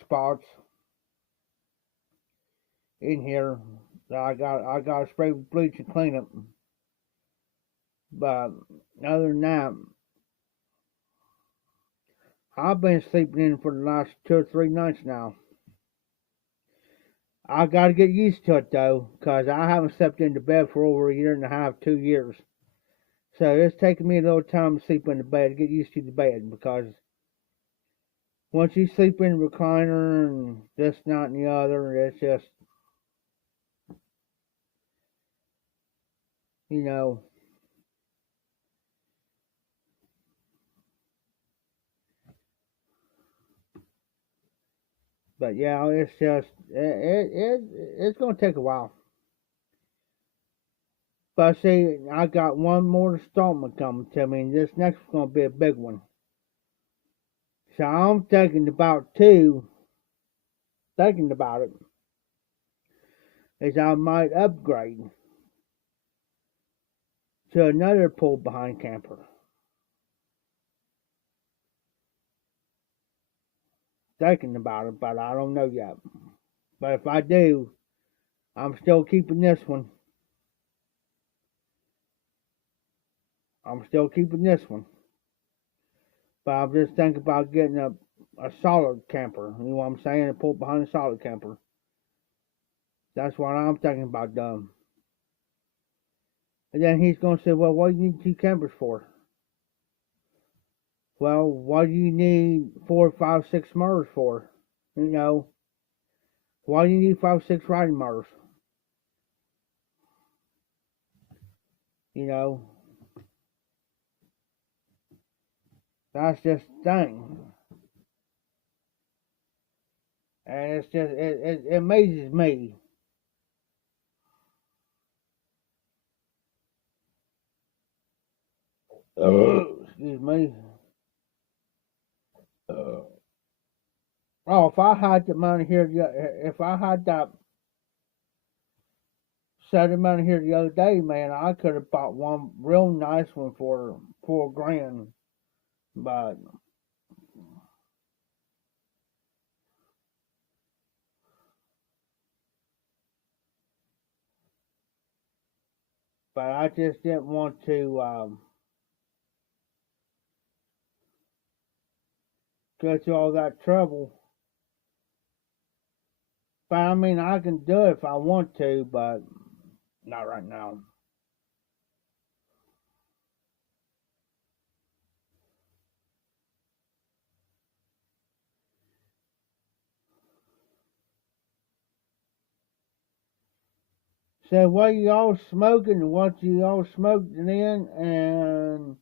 spots in here that I got to spray with bleach and clean them. But other than that, I've been sleeping in for the last 2 or 3 nights now. I got to get used to it though, 'cause I haven't slept in the bed for over a year and a half, 2 years. So it's taking me a little time to sleep in the bed, to get used to the bed, because once you sleep in the recliner and this, not, and the other, it's just, you know, but yeah, it's just, it's going to take a while. But see, I got one more installment coming to me, and this next one's going to be a big one. So I'm thinking about thinking about it, is I might upgrade to another pull behind camper. Thinking about it, but I don't know yet. But if I do, I'm still keeping this one. I'm still keeping this one. But I'm just thinking about getting a solid camper. You know what I'm saying? A pull behind a solid camper. That's what I'm thinking about doing. And then he's going to say, well, what do you need 2 campers for? Well, what do you need 4, 5, 6 motors for? You know, why do you need 5, 6 riding motors? You know, that's just the thing. And it's just, it amazes me. Excuse me. Oh, if I had the money here, if I had that set of money here the other day, man, I could have bought one real nice one for $4 grand. But I just didn't want to go through all that trouble. But I mean, I can do it if I want to, but not right now. So what you all smoking? What you all smoking in? And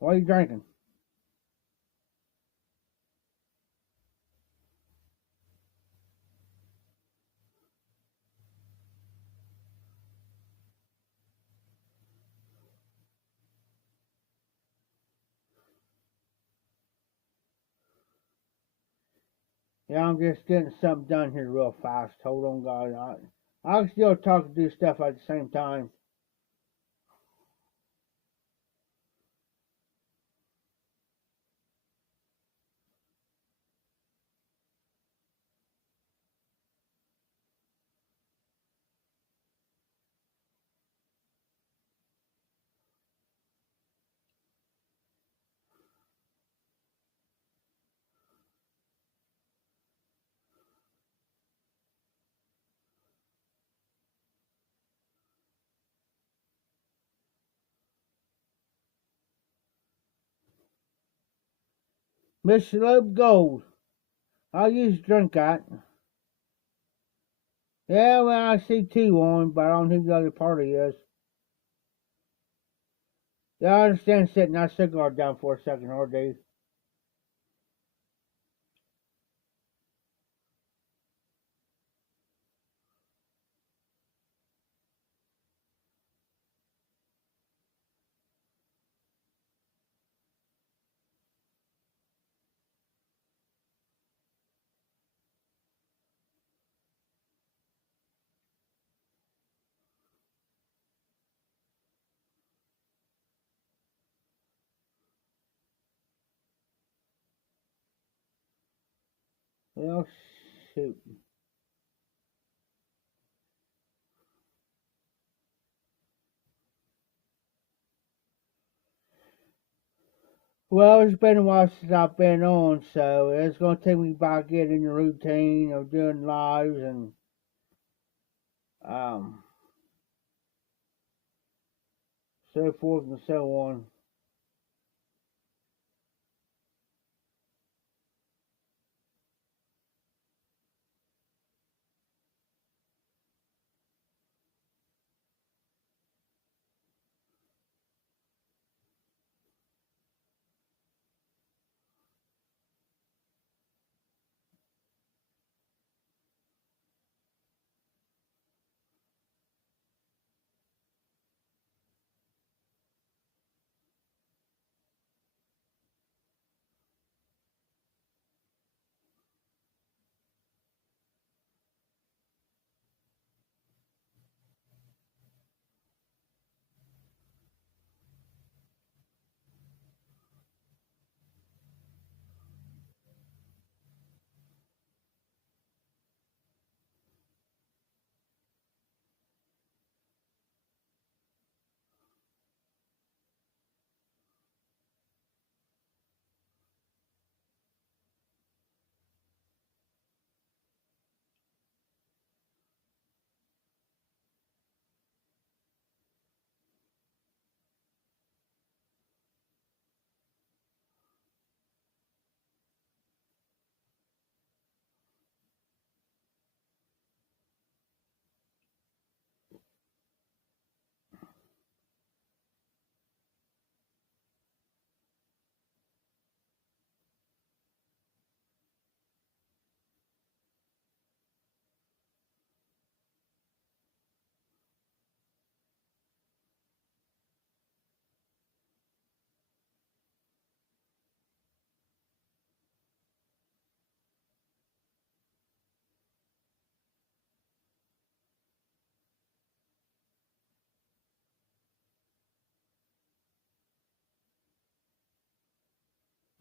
what are you drinking? Yeah, I'm just getting something done here real fast. Hold on, guys. I can still talk and do stuff at the same time. Michelob Gold. I used to drink that. Yeah, well, I see two on, but I don't think the other party is. Yeah, I understand setting that cigar down for a second, RD. Well, shoot. Well, it's been a while since I've been on, so it's going to take me back getting the routine of doing lives and um, so forth and so on.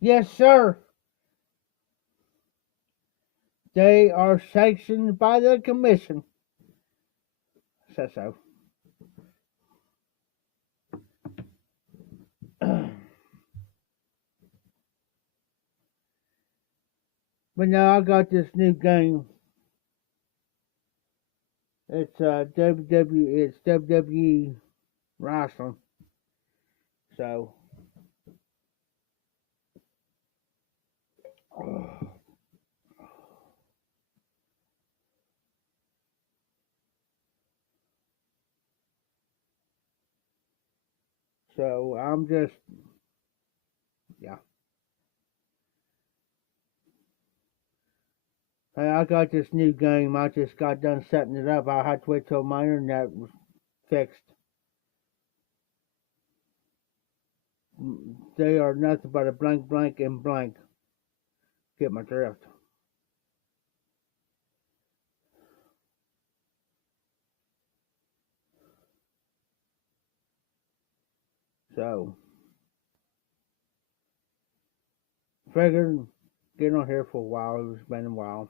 Yes, sir. They are sanctioned by the commission. Says so. But now I got this new game. It's It's WWE wrestling. So so I'm just yeah. Hey, I got this new game. I just got done setting it up. I had to wait till my internet was fixed. They are nothing but a blank, blank, and blank. Get my drift. So, figured get on here for a while. It's been a while.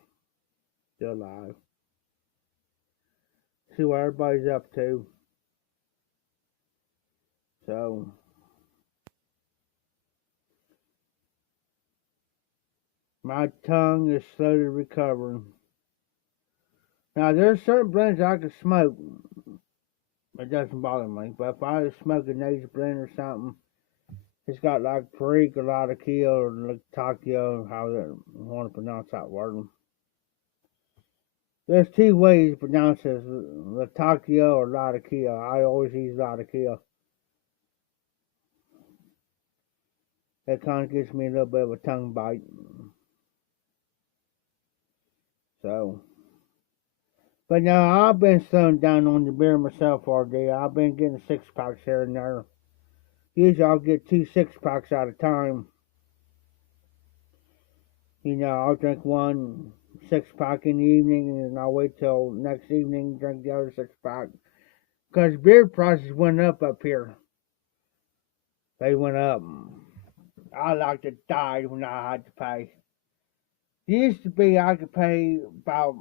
Still alive. See what everybody's up to. So, my tongue is slowly recovering. Now, there's certain blends I can smoke. It doesn't bother me. But if I was smoking Nature blend or something, It's got like Perique, Latakia, or Latakia, how they want to pronounce that word. There's two ways to pronounce this, Latakia or Latakia. I always use Latakia. That kind of gives me a little bit of a tongue bite. So, but now I've been slowing down on the beer myself all day. I've been getting 6-packs here and there. Usually I'll get 2 6-packs at a time. You know, I'll drink one 6-pack in the evening and then I'll wait till next evening to drink the other 6-pack. Because beer prices went up here. They went up. I like to die when I had to pay. It used to be I could pay about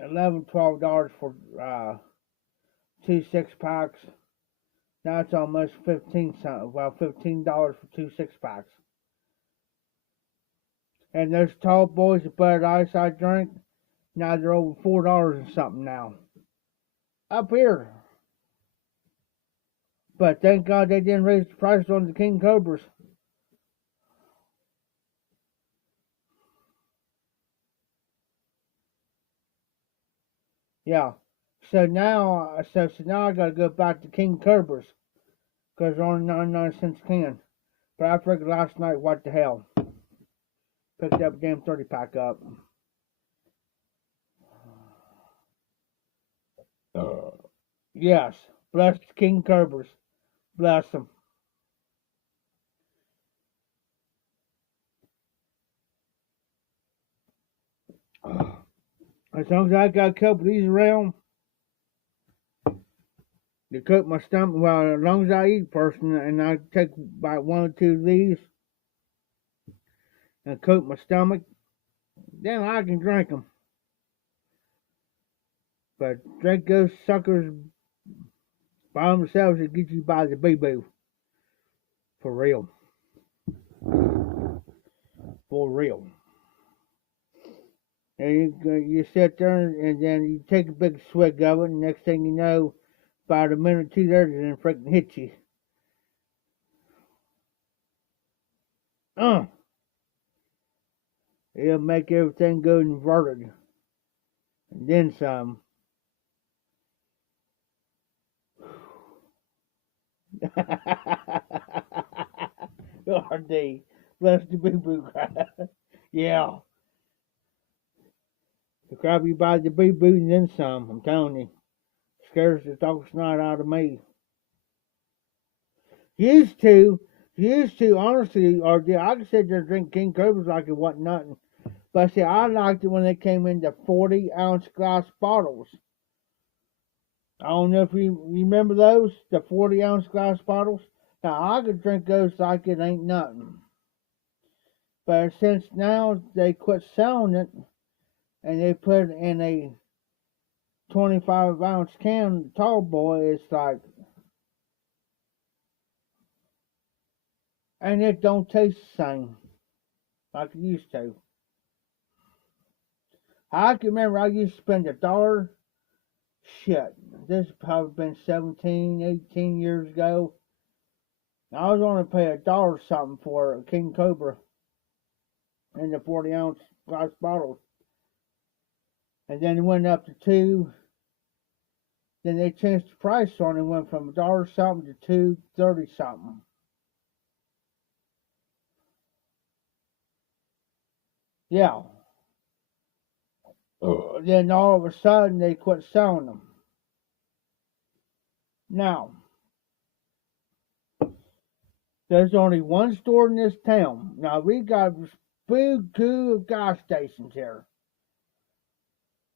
$11, $12 for 2 6-packs. Now it's almost $15 for 2 6-packs. And those tall boys of Bud Ice I drink, now they're over $4 and something now. Up here. But thank God they didn't raise the price on the King Cobras. Yeah. So now I gotta go back to King Cobras. Because they're only 99 cents a can. But I figured last night, what the hell. Picked up a damn 30-pack up. Yes. Bless King Cobras. Bless them. As long as I got a couple of these around to coat my stomach, well, as long as I eat person and I take about 1 or 2 of these and coat my stomach, then I can drink them. But drink those suckers by themselves, it gets you by the boo-boo. For real. For real. And you sit there and then you take a big swig of it, and next thing you know, about a minute or two there, it then freaking hit you. It'll make everything go inverted. And then some. RD. Bless the boo-boo crab. Yeah. The crab you buy the boo-boo and then some, I'm telling you. Scares the dog snot out of me. Used to, honestly, RD, I could sit there and drink King Cobras like it wasn't nothing. But see, I liked it when they came in the 40-ounce glass bottles. I don't know if you remember those, the 40-ounce glass bottles. Now, I could drink those like it ain't nothing. But since now they quit selling it, and they put it in a 25-ounce can, tall boy, it's like, and it don't taste the same like it used to. I can remember I used to spend $1. Shit, this has probably been 17, 18 years ago. I was only paying $1 something for a King Cobra in the 40-ounce glass bottles. And then it went up to 2. Then they changed the price on it and went from $1 something to $2.30 something. Yeah. Then all of a sudden they quit selling them. Now, there's only one store in this town. Now we got buku gas stations here.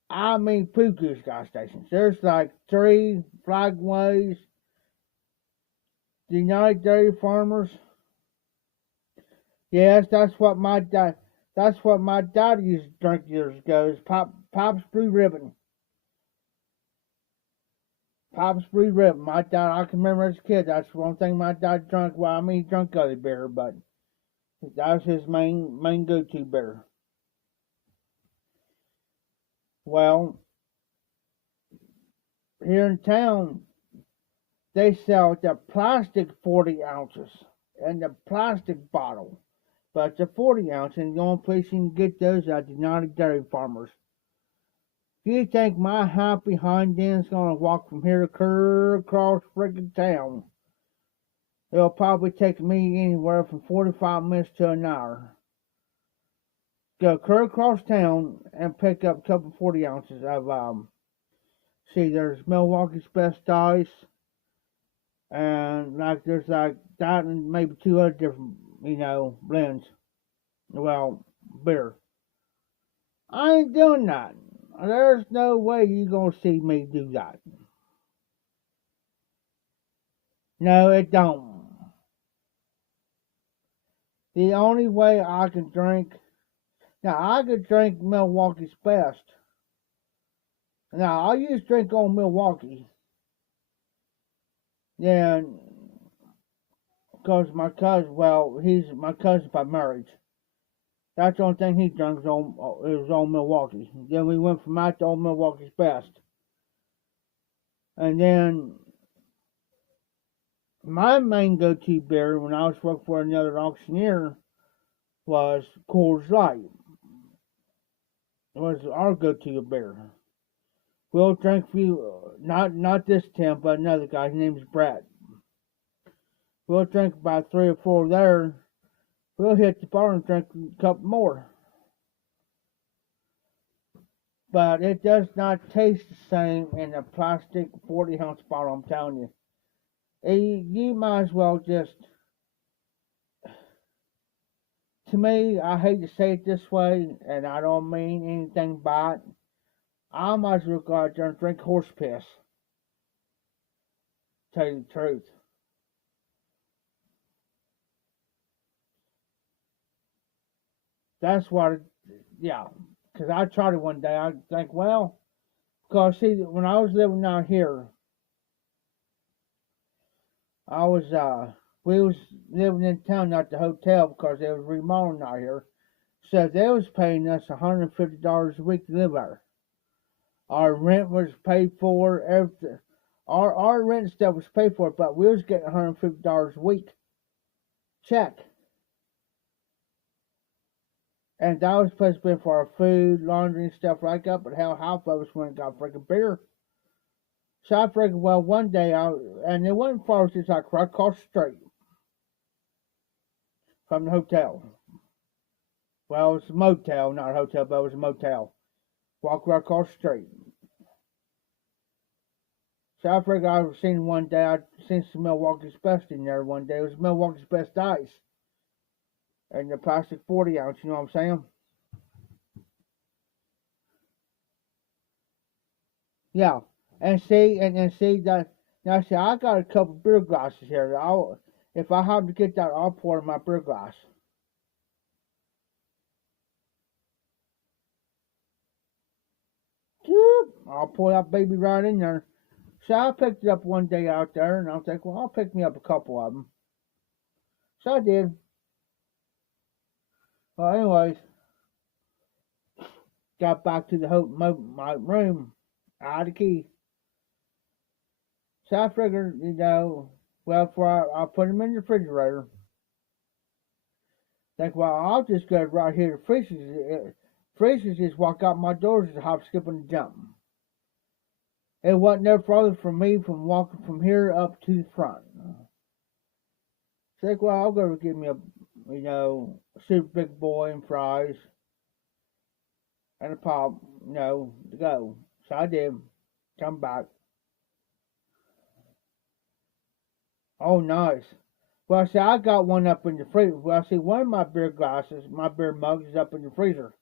I mean buku gas stations. There's like 3 Flagways, the United Dairy Farmers. Yes, that's what my dad used to drink years ago. Is Pop's Blue Ribbon. Pop's Blue Ribbon. My dad, I can remember as a kid, that's one thing my dad drank. Well, I mean, he drank other beer, but that was his main go-to beer. Well, here in town, they sell the plastic 40 ounces. in the plastic bottle. But it's a 40 ounce, and the only place you can get those at the United Dairy Farmers. Do you think my hop behind end's gonna walk from here to clear across friggin' town? It'll probably take me anywhere from 45 minutes to an hour. Go clear across town and pick up a couple 40 ounces of, see, there's Milwaukee's Best Ice, and like there's like that and maybe two other different, blends. Well, beer. I ain't doing that. There's no way you gonna see me do that. No, it don't. The only way I can drink, now I could drink Milwaukee's Best. Now I used to drink on Milwaukee. Then, because my cousin, well, he's my cousin by marriage. That's the only thing he drank was on Milwaukee. Then we went from that to Old Milwaukee's Best. And then my main go-to beer when I was working for another auctioneer was Coors Light. It was our go-to beer. We'll drink a few, not this Tim, but another guy. His name is Brett. We'll drink about 3 or 4 there. We'll hit the bar and drink a couple more. But it does not taste the same in a plastic 40 ounce bottle, I'm telling you. You might as well just, to me, I hate to say it this way, and I don't mean anything by it. I might as well go out there and drink horse piss. Tell you the truth. That's what, yeah. Because I tried it one day. I think, well, because see, when I was living out here, we was living in town, not the hotel, because they was remodeling out here. So they was paying us $150 a week to live there. Our rent was paid for, everything. Our rent stuff was paid for, but we was getting $150 a week check. And that was supposed to be for our food, laundry, and stuff like that, but hell, half of us went and got freaking beer. So I figured, well, one day, and it wasn't far, it was just like right across the street from the hotel. Well, it was a motel, not a hotel, but it was a motel. Walk right across the street. So I figured I seen one day, I'd seen some Milwaukee's Best in there one day. It was Milwaukee's Best Ice. And the plastic 40 ounce, you know what I'm saying? Yeah. And see, that, now see, I got a couple beer glasses here. If I have to get that, I'll pour in my beer glass. I'll pour that baby right in there. So I picked it up one day out there, and I was like, well, I'll pick me up a couple of them. So I did. Well, anyways, got back to my room. I had the key. So I figured, well, before I'll put them in the refrigerator. Think, well, I'll just go right here to freezers. Freezers just walk out my doors and hop, skip, and jump. It wasn't no farther from me from walking from here up to the front. So, well, I'll go get me a, super big boy and fries and a pop, to go. So I did. Come back. Oh, nice. Well, see, I got one up in the freezer. Well, see, one of my beer glasses, my beer mugs, is up in the freezer.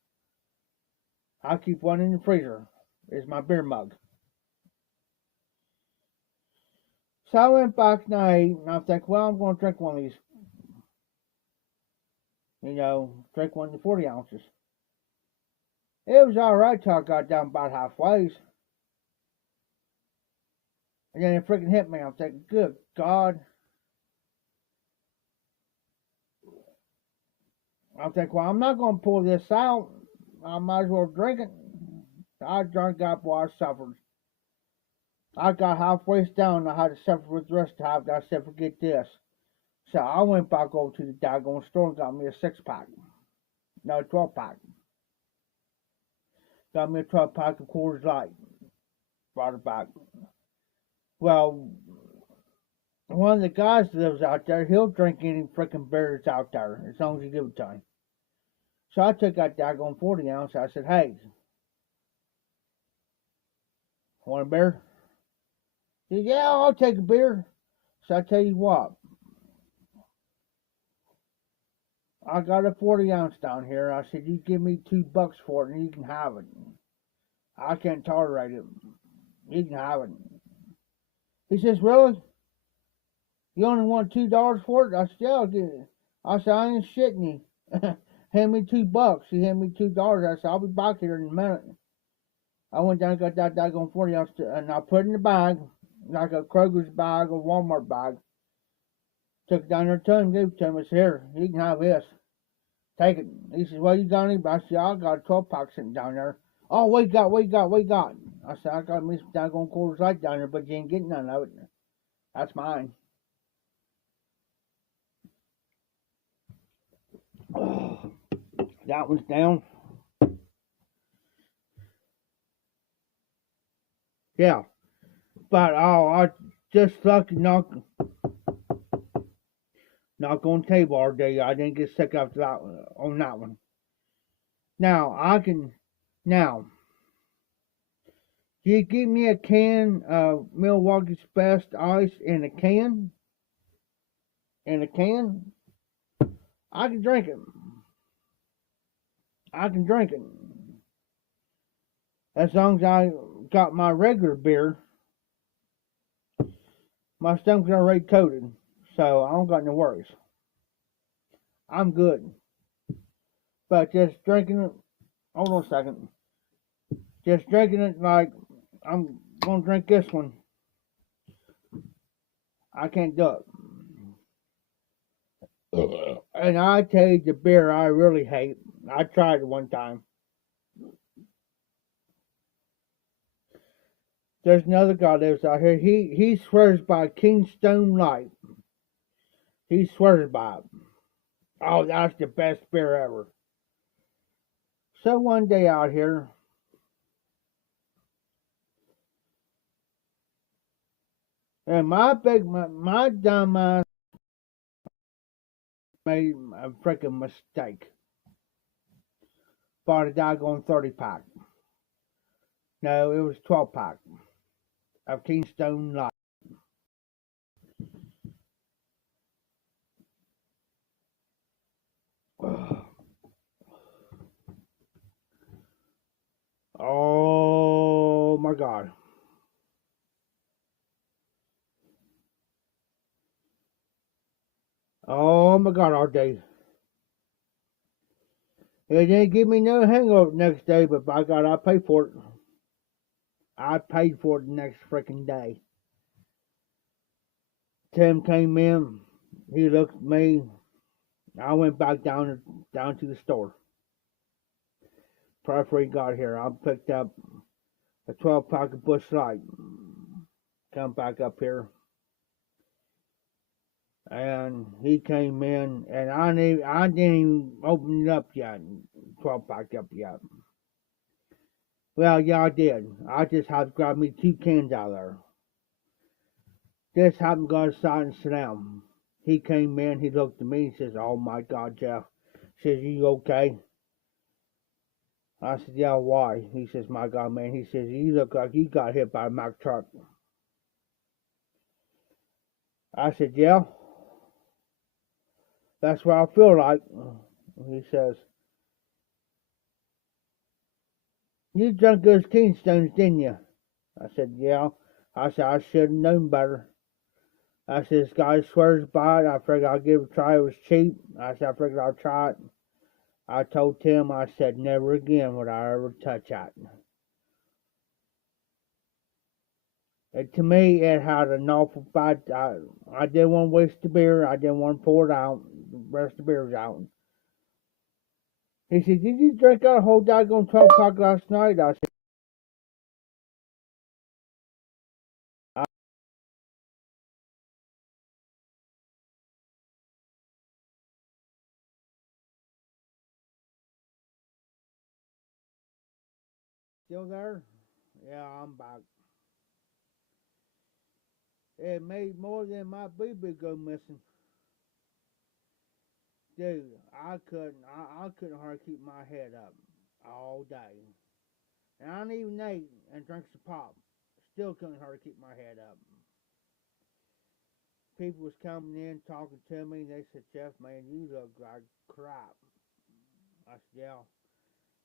I keep one in the freezer. It's my beer mug. So I went back and I ate, and I was like, well, I'm going to drink one of these. Drink one of the 40 ounces. It was alright till I got down about halfway. And then it freaking hit me. I'm thinking, good God. I'm thinking, well, I'm not going to pull this out. I might as well drink it. I drank up while I suffered. I got halfway down and I had to suffer with the rest of the half. I said, forget this. So I went back over to the daggone store and got me a 6-pack. No, 12-pack. Got me a 12-pack of Coors Light. Brought it back. Well, one of the guys that lives out there, he'll drink any freaking beer that's out there as long as you give it to him. So I took that daggone 40 ounce. I said, hey, want a beer? He said, yeah, I'll take a beer. So I tell you what, I got a 40 ounce down here. I said, you give me $2 for it and you can have it. I can't tolerate it. You can have it. He says, really? You only want $2 for it? I said, yeah, I'll get it. I said, I ain't shitting you. Hand me $2. He handed me $2. I said, I'll be back here in a minute. I went down and got that daggone 40 ounce and I put it in the bag, like a Kroger's bag or Walmart bag. Took it down there to him, gave it to him. I said, here, you can have this. Take it. He says, well, you got any? I said, I got a 12-pack sitting down there. Oh, what you got? I said, I got me some daggone Coors Light down there, but you ain't getting none of it. That's mine. That one's down. Yeah. But, I just lucky knock on the table all day. I didn't get sick after that on that one. Now, you give me a can of Milwaukee's Best Ice in a can, I can drink it. As long as I got my regular beer, my stomach's already coated, so I don't got no worries. I'm good. But just drinking it, hold on a second. Just drinking it like I'm gonna drink this one, I can't do it. And I tell you, the beer I really hate. I tried it one time. There's another guy that lives out here. He swears by Keystone Light. He swears by it. Oh, that's the best beer ever. So one day out here, and my dumb ass made a freaking mistake. Bought a doggone 30-pack. No, it was 12-pack of Keystone Light. Oh my God. Oh my God, all day. It didn't give me no hangover the next day, but by God, I paid for it. I paid for it the next freaking day. Tim came in. He looked at me. I went back down to the store. Before he got here, I picked up a 12-pack of Busch Light. Come back up here. And he came in, and I didn't even open it up yet, 12-pack up yet. Well, yeah, I did. I just had to grab me 2 cans out of there. This happened to go outside and sit down. He came in, he looked at me, he says, oh my God, Jeff. He says, you okay? I said, yeah, why? He says, my God, man. He says, you look like you got hit by a Mack truck. I said, yeah. That's what I feel like. He says, you drank those Kingstones, didn't you? I said, yeah. I said, I should have known better. I said, this guy swears by it. I figured I'll give it a try. It was cheap. I said, I figured I'll try it. I told Tim, I said, never again would I ever touch that. To me, it had an awful bad. I didn't want to waste the beer. I didn't want to pour it out. The rest of the beer was out. He said, did you drink out a whole daggone 12-pack last night? I said, Still there? Yeah, I'm back. It made more than my BB go missing. Dude, I couldn't hardly keep my head up all day. And I didn't even ate and drank some pop. Still couldn't hardly keep my head up. People was coming in talking to me. They said, Jeff, man, you look like crap. I said, yeah.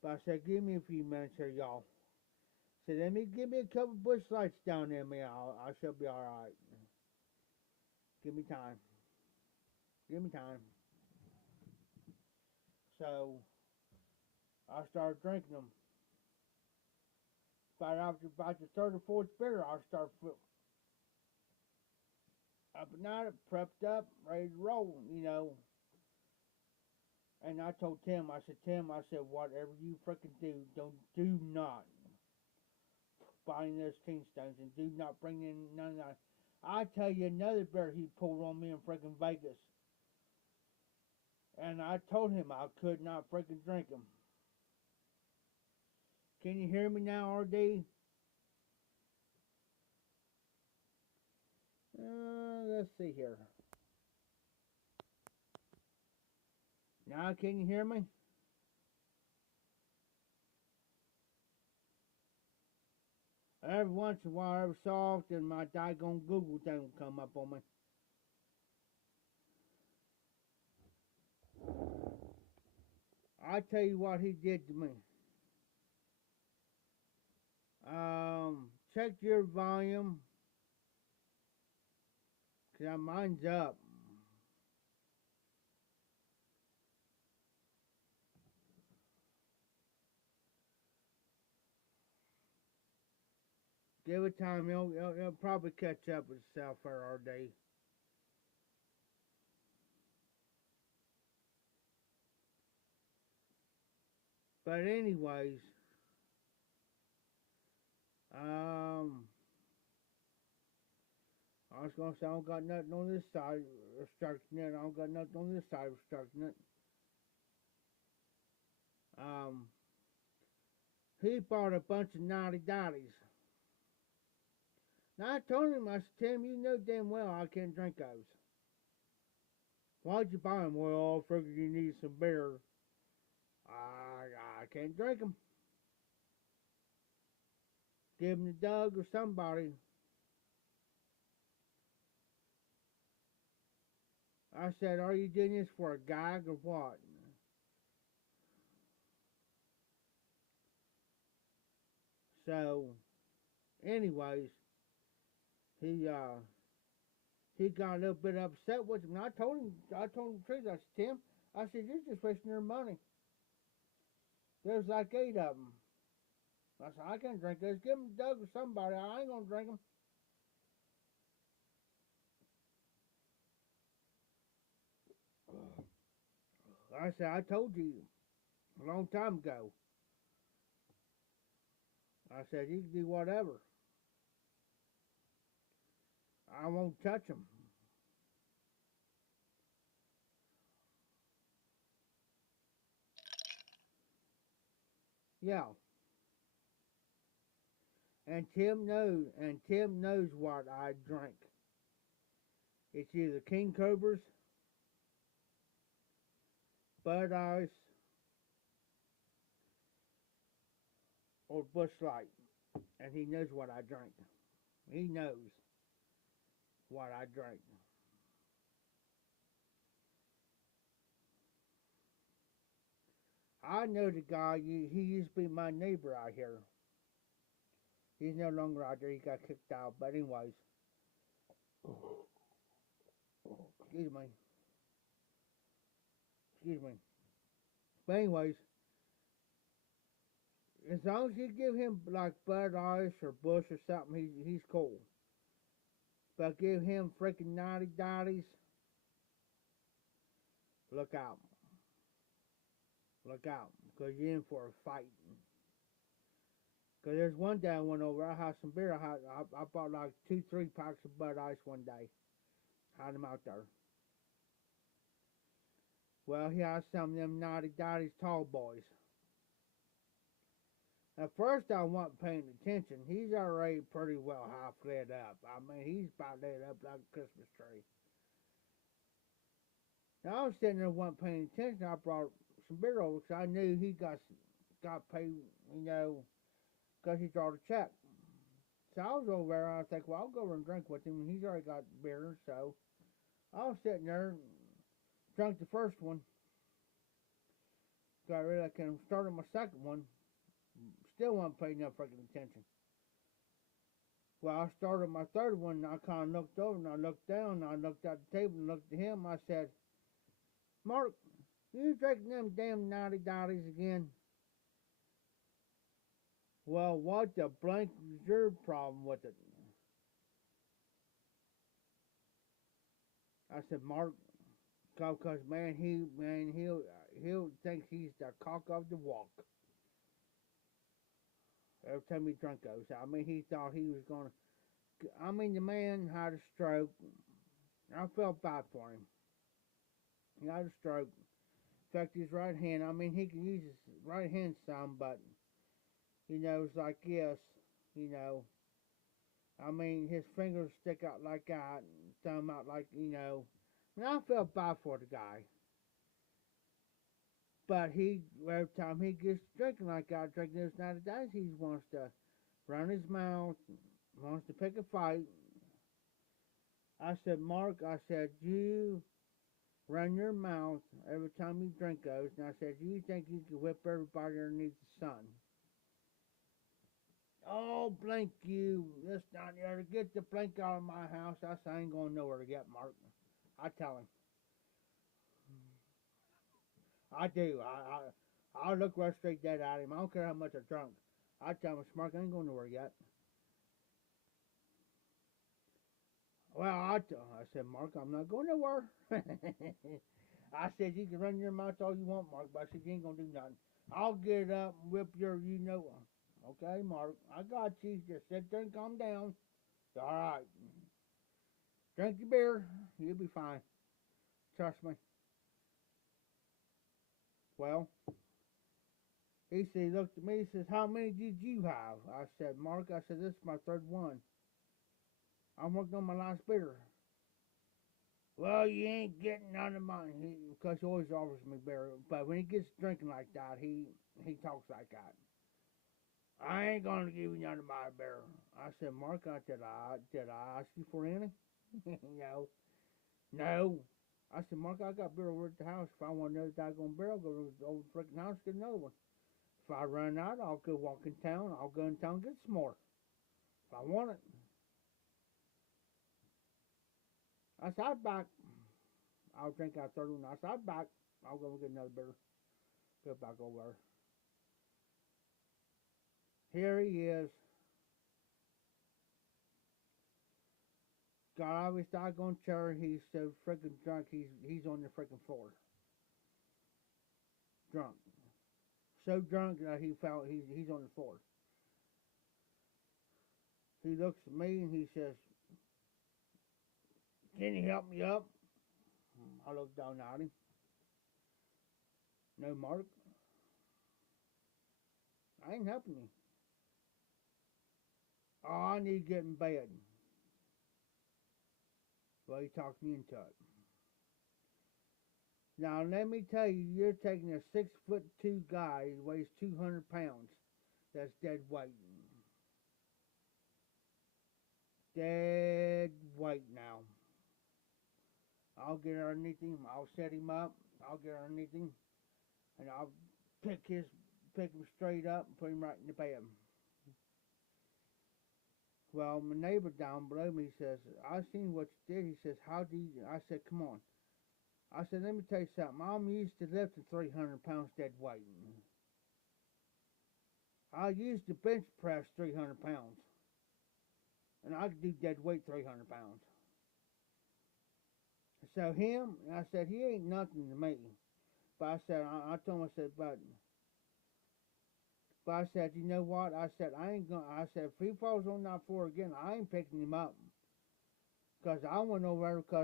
But I said, give me a few minutes here, y'all. I said, give me a couple bush lights down there, man. I shall be all right. Give me time. Give me time. So I started drinking them. But after about the third or fourth beer, I started up at night, prepped up, ready to roll, you know. And I told Tim, I said, Tim, I said, whatever you freaking do not buy any of those Kingstones and do not bring in none of that. I tell you another bear he pulled on me in freaking Vegas. And I told him I could not freaking drink them. Can you hear me now, RD? Let's see here. Now can you hear me? Every once in a while, every so often, my daggone Google thing will come up on me. I tell you what he did to me. Check your volume, 'cause mine's up. Give it time, it'll probably catch up with itself for our day. But anyways, I was gonna say I don't got nothing on this side restricting it. I don't got nothing on this side restricting it. Um, he bought a bunch of naughty dotties. Now I told him, I said, Tim, you know damn well I can't drink those. Why'd you buy them? Well, I figured you need some beer. I can't drink them. Give them to Doug or somebody. I said, are you doing this for a gag or what? So, anyways, he got a little bit upset with him. And I told him the truth. I said, Tim, I said, you're just wasting your money. There's like 8 of them. I said, I can't drink this. Give them to Doug or somebody. I ain't gonna drink them. I said, I told you a long time ago. I said, you can do whatever. I won't touch them. Yeah. And Tim knows what I drink. It's either King Cobras, Bud Ice, or Busch Light. And he knows what I drink. He knows what I drink. I know the guy, he used to be my neighbor out here. He's no longer out there, he got kicked out. But anyways, excuse me. Excuse me. But anyways, as long as you give him like Bud Ice or Bush or something, he's cool. But give him freaking naughty dotties, look out. Look out, because you're in for a fight. Because there's one day I went over, I had some beer, I bought like 2-3 packs of Bud Ice one day. Had them out there. Well, he had some of them naughty dotties tall boys. At first, I wasn't paying attention. He's already pretty well half lit up. I mean, he's about lit up like a Christmas tree. Now, I was sitting there, wasn't paying attention. I brought some beer over because I knew he got paid, because he drawed a check. So I was over there. I was like, well, I'll go over and drink with him. He's already got beer, so I was sitting there, drank the first one, got rid of it, and started my second one. Still wasn't paying no freaking attention. Well, I started my third one, and I kind of looked over, and I looked down, and I looked at the table, and looked at him. I said, Mark, you drinking them damn naughty dotties again? Well, what the blank is your problem with it? I said, Mark, because man, he'll think he's the cock of the walk. Every time he drank those, I mean, he thought he was gonna. I mean, the man had a stroke. I felt bad for him. He had a stroke. Affected his right hand. I mean, he can use his right hand some, but it's like this. You know, I mean, his fingers stick out like that, and thumb out like. I mean, I felt bad for the guy. But every time he gets drinking like that, drinking those 90 days, he wants to run his mouth, wants to pick a fight. I said, Mark, I said, you run your mouth every time you drink those. And I said, you think you can whip everybody underneath the sun? Oh, blink you. This not there. Get the blink out of my house. I said, I ain't going nowhere to get Mark. I tell him. I do. I look right straight dead at him. I don't care how much I drunk. I tell him, Mark, I ain't going nowhere yet. Well, I said, Mark, I'm not going nowhere. I said, you can run your mouth all you want, Mark, but I said, you ain't going to do nothing. I'll get up and whip Okay, Mark, I got you. Just sit there and calm down. All right. Drink your beer. You'll be fine. Trust me. Well, he looked at me, he says, how many did you have? I said, Mark, this is my third one. I'm working on my last beer. Well, you ain't getting none of mine, because he always offers me beer. But when he gets drinking like that, he talks like that. I ain't gonna give you none of my beer. I said, Mark, did I ask you for any? No. I said, Mark, I got beer over at the house. If I want another doggone beer, I'll go to the old freaking house and get another one. If I run out, I'll go walk in town. I'll go in town and get some more. If I want it. I said, I'll back. I'll drink that third one. I said, I'll back. I'll go get another beer. Go back over there. Here he is. Got out of his doggone chair. He's so freaking drunk. He's on the freaking floor. Drunk. So drunk that he felt he's on the floor. He looks at me and he says, can you help me up? I looked down at him. No, Mark. I ain't helping you. Oh, I need to get in bed. Well, he talked me into it. Now, let me tell you, you're taking a 6'2" guy who weighs 200 pounds. That's dead weight. Dead weight now. I'll get underneath him. I'll set him up. I'll get underneath him. And I'll pick him straight up and put him right in the bed. Well, my neighbor down below me says, I seen what you did. He says, how do you? I said, come on. I said, let me tell you something. I'm used to lifting 300 pounds dead weight. I used to bench press 300 pounds. And I could do dead weight 300 pounds. So I said, he ain't nothing to me. But I said, I told him, I said, but I said, you know what? I said, I said, if he falls on that floor again, I ain't picking him up. Because I went over there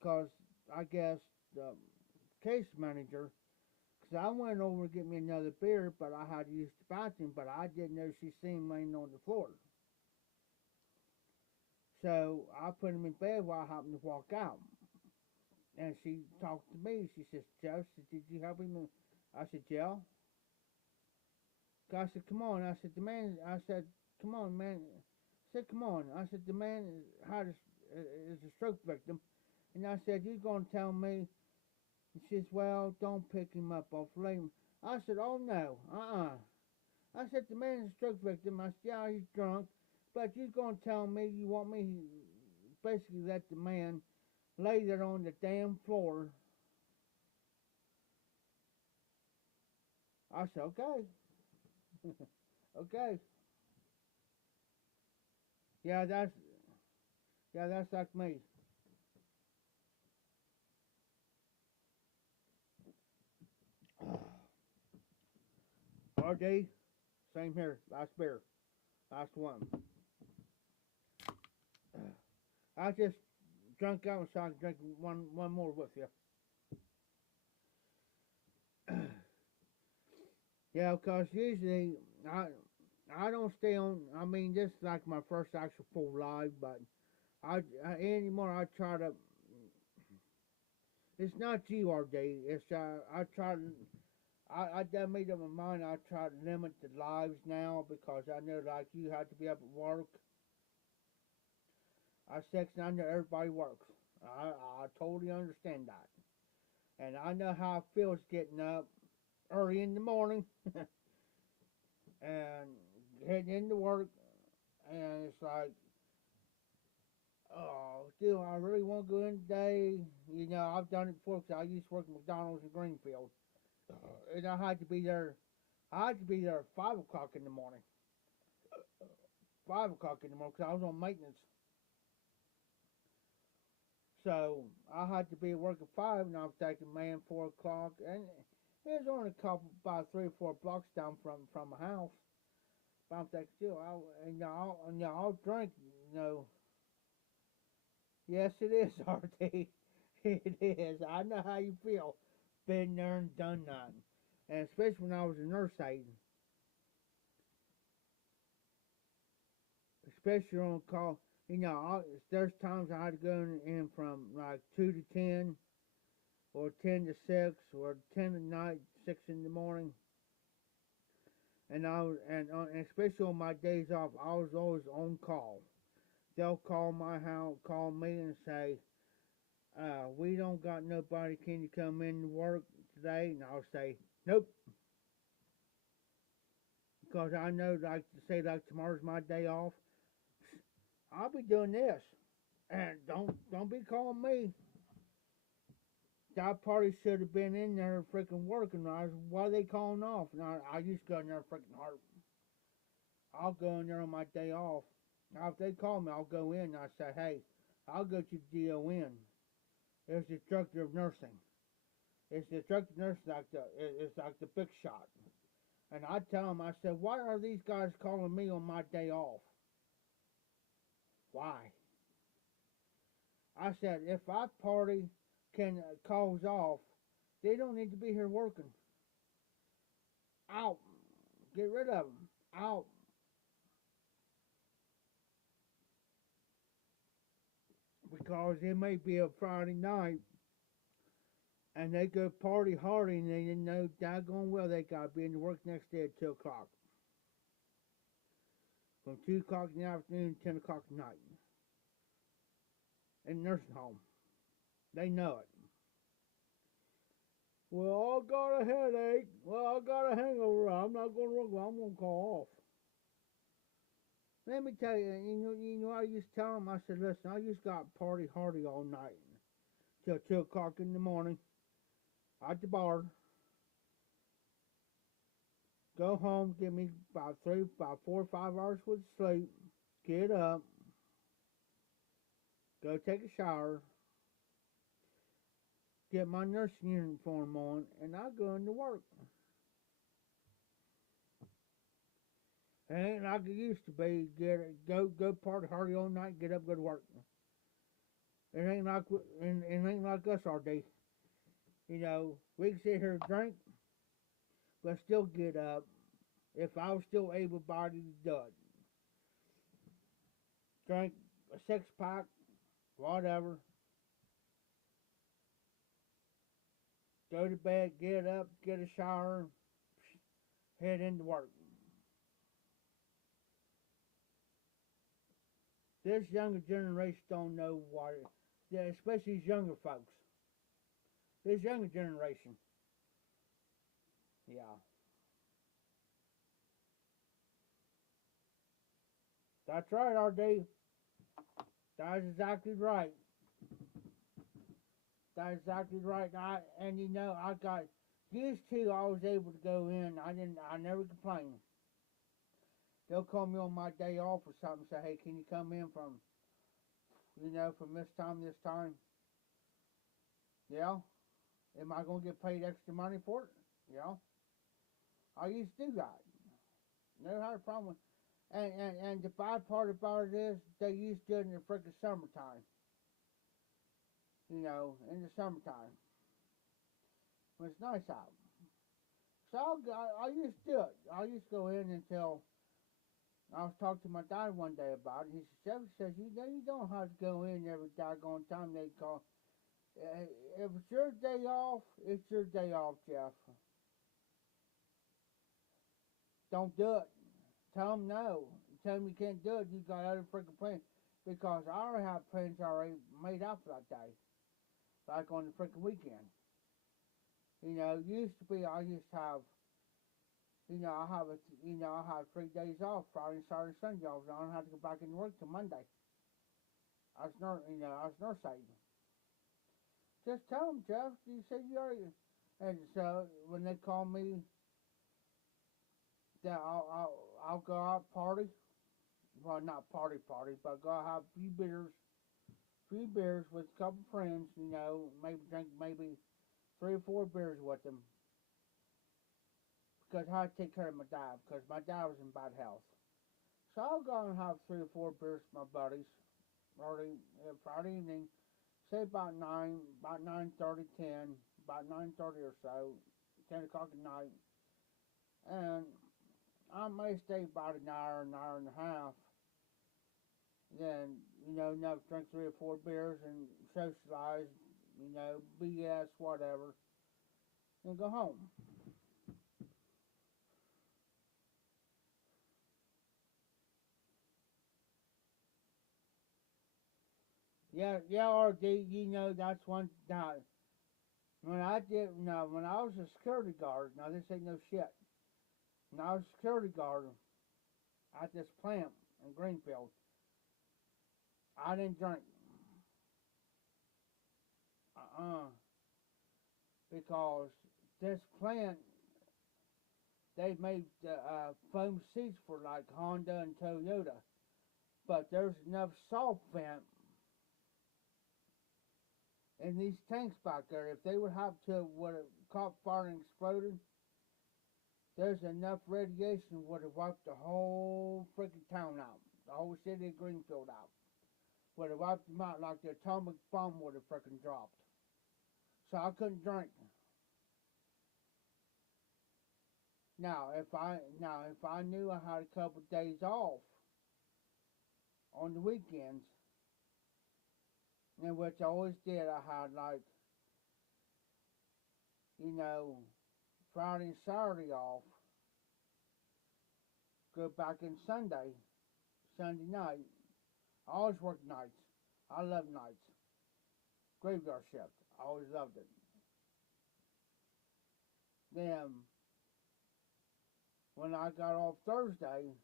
because I guess the case manager 'Cause I went over to get me another beer, but I had to use the bathroom, but I didn't know she seen him laying on the floor. So I put him in bed while I happened to walk out. And she talked to me. She says, Joe, she said, did you help him? I said, Joe. I said, come on. I said, the man, I said, come on, man. I said, come on. I said, the man is a stroke victim. And I said, you going to tell me? And she says, well, don't pick him up off lane. I said, oh, no. I said, the man's a stroke victim. I said, yeah, he's drunk. But you going to tell me you want me basically let the man lay there on the damn floor. I said, okay. Okay. Yeah, that's like me. RD, same here. Last beer. Last one. I just drank out so I can drink one more with you. Yeah, because usually I don't stay on. I mean, this is like my first actual full live, but I anymore. I try to. It's not GRD. It's I try to. I done made up my mind. I try to limit the lives now because I know like you have to be up at work. I section. I know everybody works. I totally understand that, and I know how it feels getting up early in the morning and heading into work, and it's like, oh, do I really want to go in today? You know, I've done it before because I used to work at McDonald's in Greenfield, and I had to be there. I had to be there at 5 o'clock in the morning. 5 o'clock in the morning because I was on maintenance. So I had to be at work at 5, and I was taking man 4 o'clock, and it was only a couple, about 3 or 4 blocks down from my house. But I'm thinking, still, I'll drink, you know. Yes, it is, RT. It is. I know how you feel. Been there and done that. And especially when I was a nurse aide. Especially on call. You know, there's times I had to go in from like 2 to 10, or 10 to 6, or 10 at night, 6 in the morning. And and especially on my days off, I was always on call. They'll call my house, call me and say, we don't got nobody, can you come in to work today? And I'll say, nope. Because I know, like, to say, like, tomorrow's my day off, I'll be doing this. And don't be calling me. That party should have been in there freaking working. Why are they calling off? And I used to go in there freaking hard. I'll go in there on my day off. Now, if they call me, I'll go in and I say, hey, I'll go to the DON. It's the instructor of nursing. It's the instructor of nursing, it's like the big shot. And I tell them, I said, why are these guys calling me on my day off? Why? I said, if our party can calls off, they don't need to be here working. Out. Get rid of them. Out. Because it may be a Friday night and they go party hard and they know daggone well they got to be in the work next day at 2 o'clock. From 2 o'clock in the afternoon to 10 o'clock at night. In the nursing home. They know it. Well, I got a headache. Well, I got a hangover. I'm not going to work. I'm going to call off. Let me tell you, I used to tell them, I said, listen, I just got party hardy all night till 2 o'clock in the morning at the bar. Go home, give me about 4 or 5 hours worth of sleep. Get up, go take a shower, get my nursing uniform on, and I go into work. It ain't like it used to be. Go party hardy all night, get up, go to work. It ain't like us all day. You know, we can sit here and drink, but still get up if I was still able-bodied to do it. Drink a 6-pack, whatever. Go to bed, get up, get a shower, head into work. This younger generation don't know what it, yeah, especially these younger folks. This younger generation. Yeah. That's right, RD. That's exactly right. That's exactly right. And you know, I got used to. I was able to go in. I never complained. They'll call me on my day off or something. Say, hey, can you come in from, from this time to this time? Yeah. Am I gonna get paid extra money for it? Yeah. I used to do that. Never had a problem. And the bad part about it is they used to do it in the freaking summertime. In the summertime when it's nice out. So I used to do it. I used to go in until I was talking to my dad one day about it. He says, you know, you don't have to go in every doggone time they call. If it's your day off, it's your day off, Jeff. Don't do it. Tell them no. Tell them you can't do it. You got other freaking plans. Because I already have plans already made out for that day. Like on the freaking weekend. Used to be I used to have, I have 3 days off, Friday, Saturday, Sunday off. So I don't have to go back into work till Monday. I was nurse aide. Just tell them, Jeff. You said you already. And so when they call me, that I'll go out party. Well, not party, but go have a few beers with a couple friends. Maybe drink maybe 3 or 4 beers with them. Because I had to take care of my dad. Because my dad was in bad health. So I'll go and have 3 or 4 beers with my buddies. Friday evening. Say about 9:30, 10, about 9:30 or so, 10 o'clock at night, and I may stay about an hour and a half. Then enough to drink 3 or 4 beers and socialize, BS, whatever, and go home. Yeah, RD, that's one. Now, when I was a security guard. Now this ain't no shit. When I was a security guard at this plant in Greenfield, I didn't drink. Uh-uh. Because this plant, they made foam seats for like Honda and Toyota. But there's enough salt vent in these tanks back there. If they would have would have caught fire and exploded, there's enough radiation would have wiped the whole freaking town out. The whole city of Greenfield out. Would have wiped them out like the atomic bomb would have freaking dropped. So I couldn't drink. Now if I knew I had a couple of days off on the weekends, and which I always did, I had like, you know, Friday and Saturday off, go back in Sunday night. I always worked nights. I love nights. Graveyard shift. I always loved it. Then when I got off Thursday,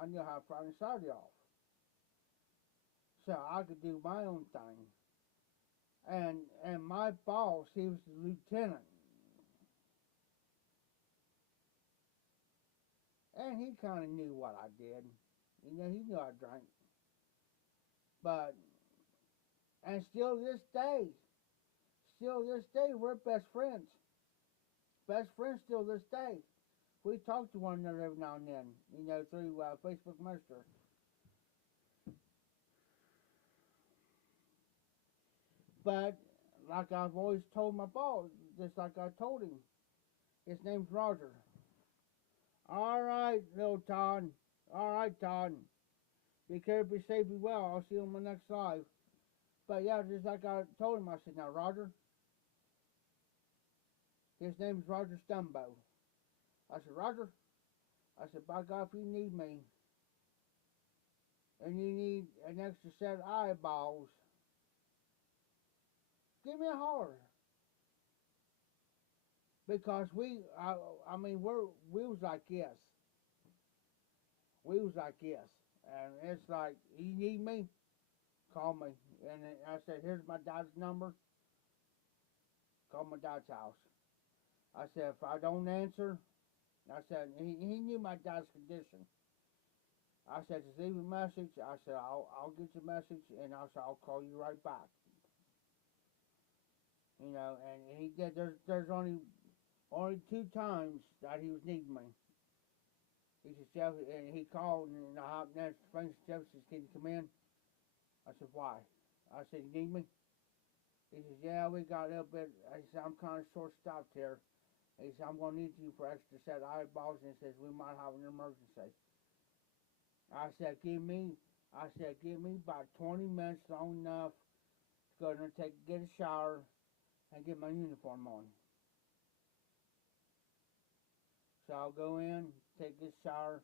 I knew I had Friday and Saturday off. So I could do my own thing. And my boss, he was the lieutenant. And he kind of knew what I did. He knew I drank. But, and still this day, we're best friends. Best friends still this day. We talk to one another every now and then, through Facebook Messenger. But, like I've always told my boss, just like I told him, his name's Roger. All right, little Todd. All right, Todd. Be careful, be safe, be well. I'll see you on my next live. But yeah, just like I told him, I said, now, Roger, his name's Roger Stumbo. I said, Roger, I said, by God, if you need me and you need an extra set of eyeballs, give me a holler. Because I mean, we was like this. We was like this. And it's like, you need me? Call me. And I said, here's my dad's number. Call my dad's house. I said, if I don't answer, I said, he knew my dad's condition. I said, just leave a message. I said, I'll get your message, and I said, I'll call you right back. You know, and he did. There's only two times that he was needing me. He said, Jeff, and he called, and I hopped next. Frank Jeff says, can you come in? I said, why? I said, you need me? He says, yeah, we got a little bit. I said, I'm kind of short-stopped here. He said, I'm going to need you for extra set of eyeballs, and he says, we might have an emergency. I said, give me about 20 minutes, long enough to go there and get a shower and get my uniform on. So I'll go in, take this shower,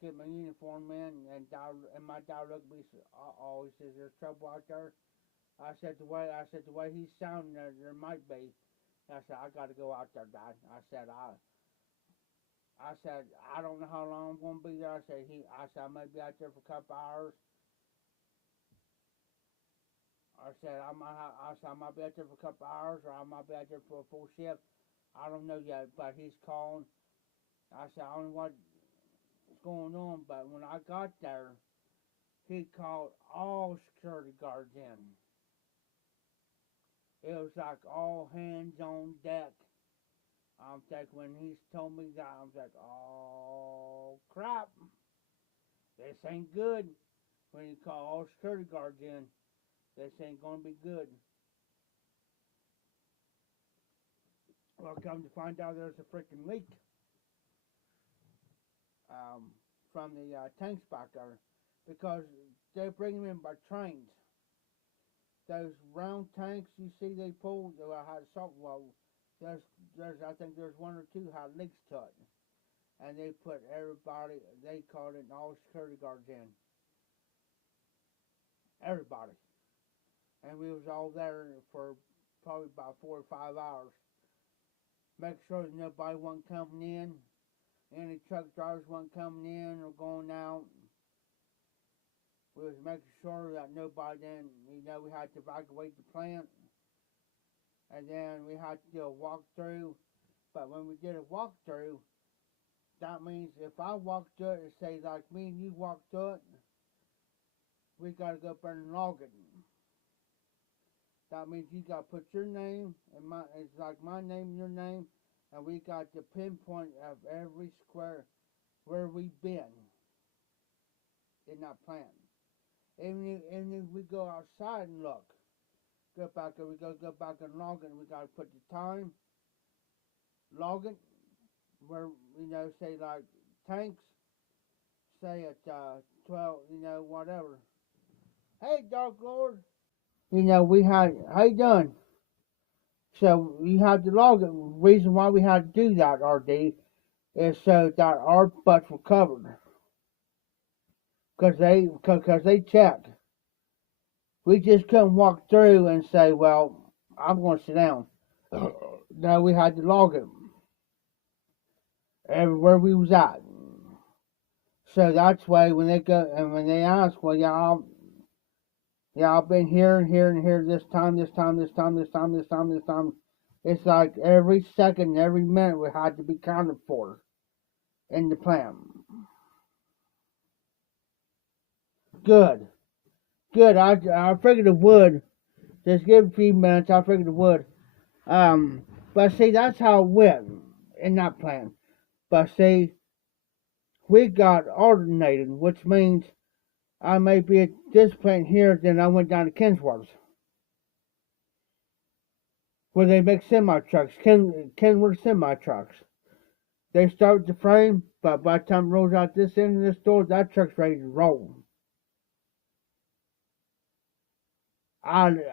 get my uniform in, and my dad looked at me and said, uh-oh, he says, there's trouble out there. I said, the way he's sounding, there might be. I said, I got to go out there, Dad. I said, I don't know how long I'm going to be there. I said, I may be out there for a couple hours. I said, I might be out there for a couple hours, or I might be out there for a full shift. I don't know yet, but he's calling. I said, I don't know what's going on, but when I got there, he called all security guards in. It was like all hands on deck. I'm thinking, when he told me that, I was like, oh crap, this ain't good. When he called all security guards in, this ain't gonna be good. Well, come to find out, there's a freaking leak from the tanks back there, because they bring them in by trains. Those round tanks you see they pull, they had salt. Well, I think there's one or two had leaks to it, and they put everybody. They called it all security guards in. Everybody, and we was all there for probably about 4 or 5 hours. Make sure that nobody wasn't coming in, any truck drivers wasn't coming in or going out. We was making sure that nobody then, we had to evacuate the plant. And then we had to do a walkthrough. But when we did a walkthrough, that means if I walk through it, say like me and you walk through it, we got to go up there and log it. That means you got to put your name, and it's like my name and your name, and we got the pinpoint of every square where we've been in that plant. Even if we go outside and look, go back and we go back and log it, and we got to put the time, log it, where, say like tanks, say at 12, whatever. Hey, Dark Lord. We had, how you doing? So you have to log it. The reason why we had to do that, RD, is so that our butts were covered. Because they check. We just couldn't walk through and say, well, I'm going to sit down. No, we had to log it. Everywhere we was at. So that's why when they go, and when they ask, well, I've been here and here and here this time. It's like every second, every minute we had to be counted for in the plan. Good. I figured it would. Just give it a few minutes. I figured it would. But see, that's how it went in that plan. But see, we got alternated, which means I may be at this plant here, then I went down to Kenworth, where they make semi trucks. Kenworth semi trucks. They start with the frame, But by the time it rolls out this end of this door, that truck's ready to roll.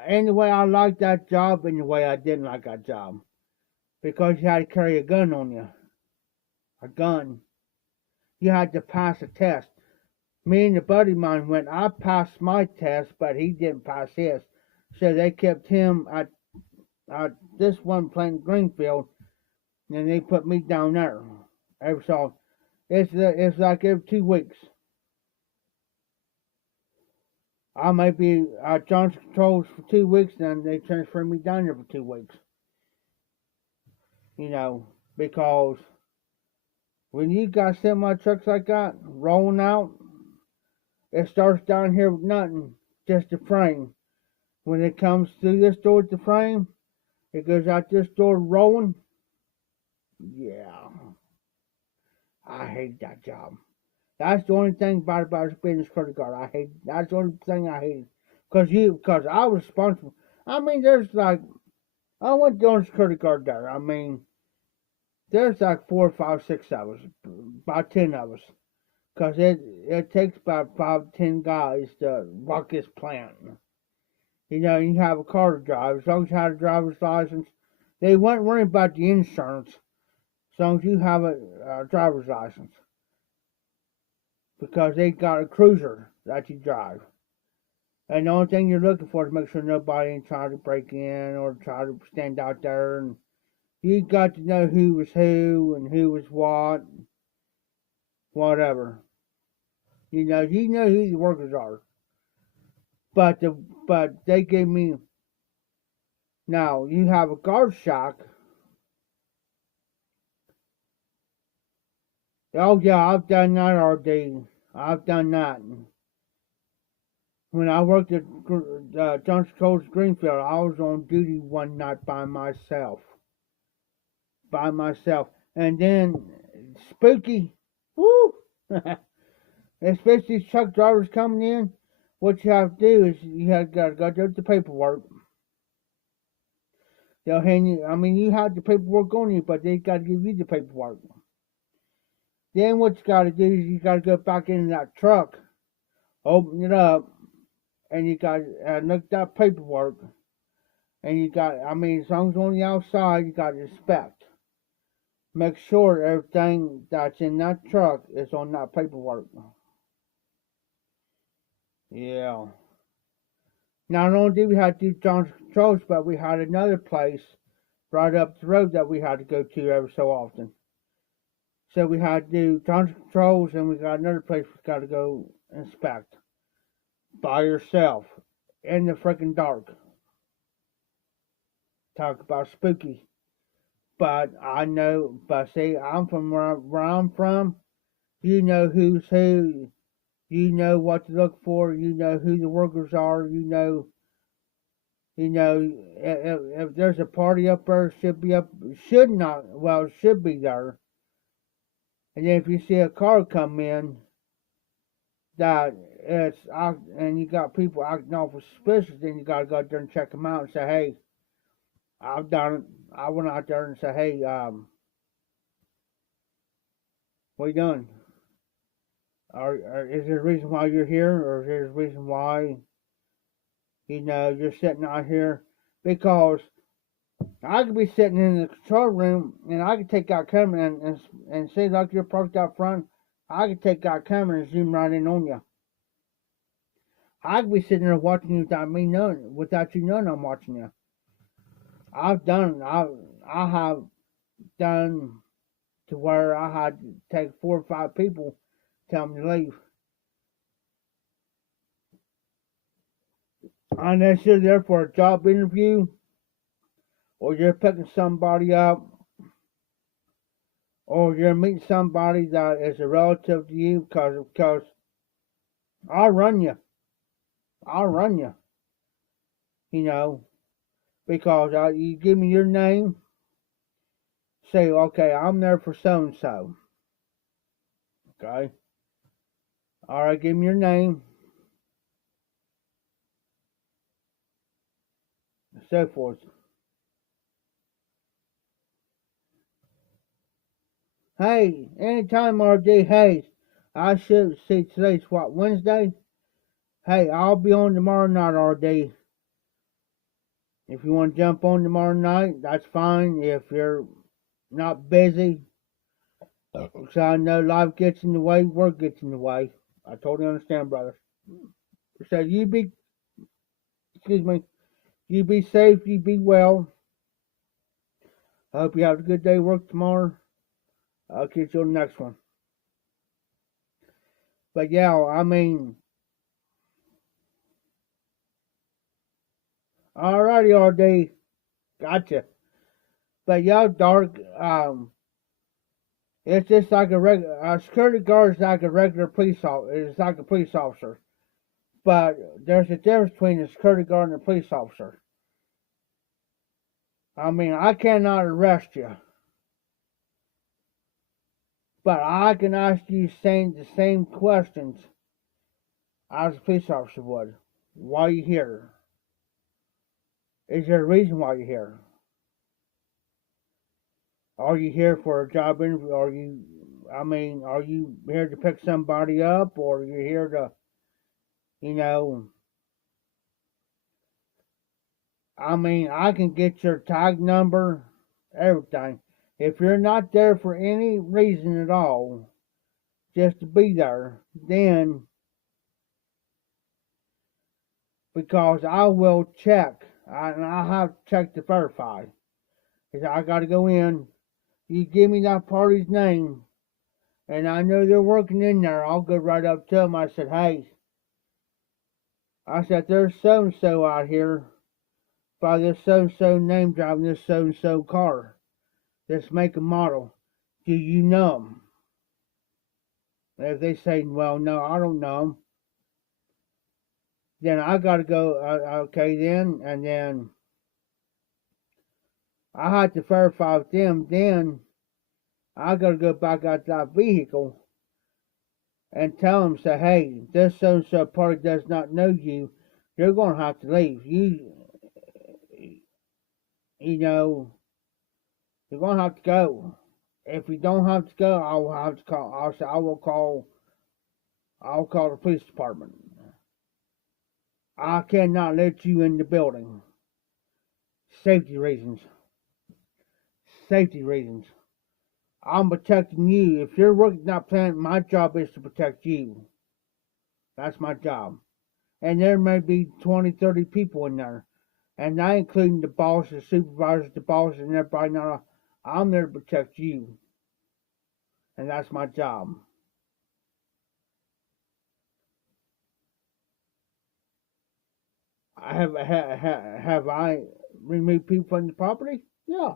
In the way I liked that job, in the way I didn't like that job. Because you had to carry a gun on you. A gun. You had to pass a test. Me and a buddy of mine went, I passed my test, but he didn't pass his. So they kept him at this one plant Greenfield, and they put me down there. So it's like every 2 weeks. I might be at Johnson Controls for 2 weeks, then they transfer me down there for 2 weeks. Because when you got semi trucks like that rolling out, it starts down here with nothing, just the frame. When it comes through this door with the frame, it goes out this door rolling. Yeah, I hate that job. That's the only thing about being a security guard. That's the only thing I hate. Because I was responsible. I mean, I went doing security guard there. I mean, there's like 4, 5, 6 of us, about 10 of us. Because it takes about 5, 10 guys to walk this plant. You have a car to drive. As long as you have a driver's license, they weren't worrying about the insurance. As long as you have a driver's license. Because they got a cruiser that you drive. And the only thing you're looking for is make sure nobody ain't trying to break in or try to stand out there. And you got to know who was who and who was what. Whatever. You know who the workers are. But they gave me. Now you have a guard shack. Oh yeah, I've done that already. I've done that. When I worked at Johnson Controls Greenfield, I was on duty one night by myself. And then spooky. Woo! Especially truck drivers coming in. What you have to do is you have got to go do the paperwork. They'll hand you. I mean, you have the paperwork on you, but they got to give you the paperwork. Then what you got to do is you got to go back into that truck, open it up, and you got to look at that paperwork. And you got. I mean, as long as on the outside, you got to inspect. Make sure everything that's in that truck is on that paperwork. Yeah. Not only did we have to do Johnson Controls, but we had another place right up the road that we had to go to every so often. So we had to do Johnson Controls, and we got another place we got to go inspect. By yourself. In the freaking dark. Talk about spooky. But see, I'm from where I'm from. You know who's who. You know what to look for. You know who the workers are. You know, if there's a party up there, should be there. And then if you see a car come in, that it's out, and you got people acting awful suspicious, then you gotta go out there and check them out and say, hey, I've done it. I went out there and said, hey, what are you doing? Is there a reason why you're here, or is there a reason why, you're sitting out here? Because I could be sitting in the control room, and I could take out camera and say, like you're parked out front, I could take out camera and zoom right in on you. I could be sitting there watching you without you knowing I'm watching you. I have done to where I had to take 4 or 5 people, tell them to leave. Unless you're there for a job interview, or you're picking somebody up, or you're meeting somebody that is a relative to you, because I'll run you. Because you give me your name, say, okay, I'm there for so and so. Okay? Alright, give me your name. And so forth. Hey, anytime, RJ. Hey, I should see today's what, Wednesday? Hey, I'll be on tomorrow night, RJ. If you want to jump on tomorrow night, that's fine. If you're not busy, because I know life gets in the way, work gets in the way. I totally understand, brother. So you be, excuse me, you be safe, you be well. I hope you have a good day work tomorrow. I'll catch you on the next one. But yeah, I mean, alrighty, RD, gotcha. But yeah, dark. It's just like a security guard is like a regular police officer. It's like a police officer, but there's a difference between a security guard and a police officer. I mean, I cannot arrest you, but I can ask you the same questions as a police officer would. Why are you here? Is there a reason why you're here? Are you here for a job interview? Are you here to pick somebody up, or are you here to, you know, I can get your tag number, everything. If you're not there for any reason at all, just to be there, then because I will check, and I have to check to verify. Cause I got to go in. You give me that party's name, and I know they're working in there. I'll go right up to them. I said, hey, there's so and so out here by this so and so name driving this so and so car, this make and model. Do you know them? If they say, well, no, I don't know them, then I got to go, okay, then, and then I had to verify with them. Then I got to go back out to that vehicle and tell them, say, hey, this so and so party does not know you. You're going to have to leave. You know, you're going to have to go. If you don't have to go, I will have to call. I'll call the police department. I cannot let you in the building. Safety reasons. Safety reasons. I'm protecting you. If you're working that plant, my job is to protect you. That's my job. And there may be 20, 30 people in there. And not including the boss, the supervisors, the bosses, and everybody. No, I'm there to protect you. And that's my job. Have I removed people from the property? Yeah.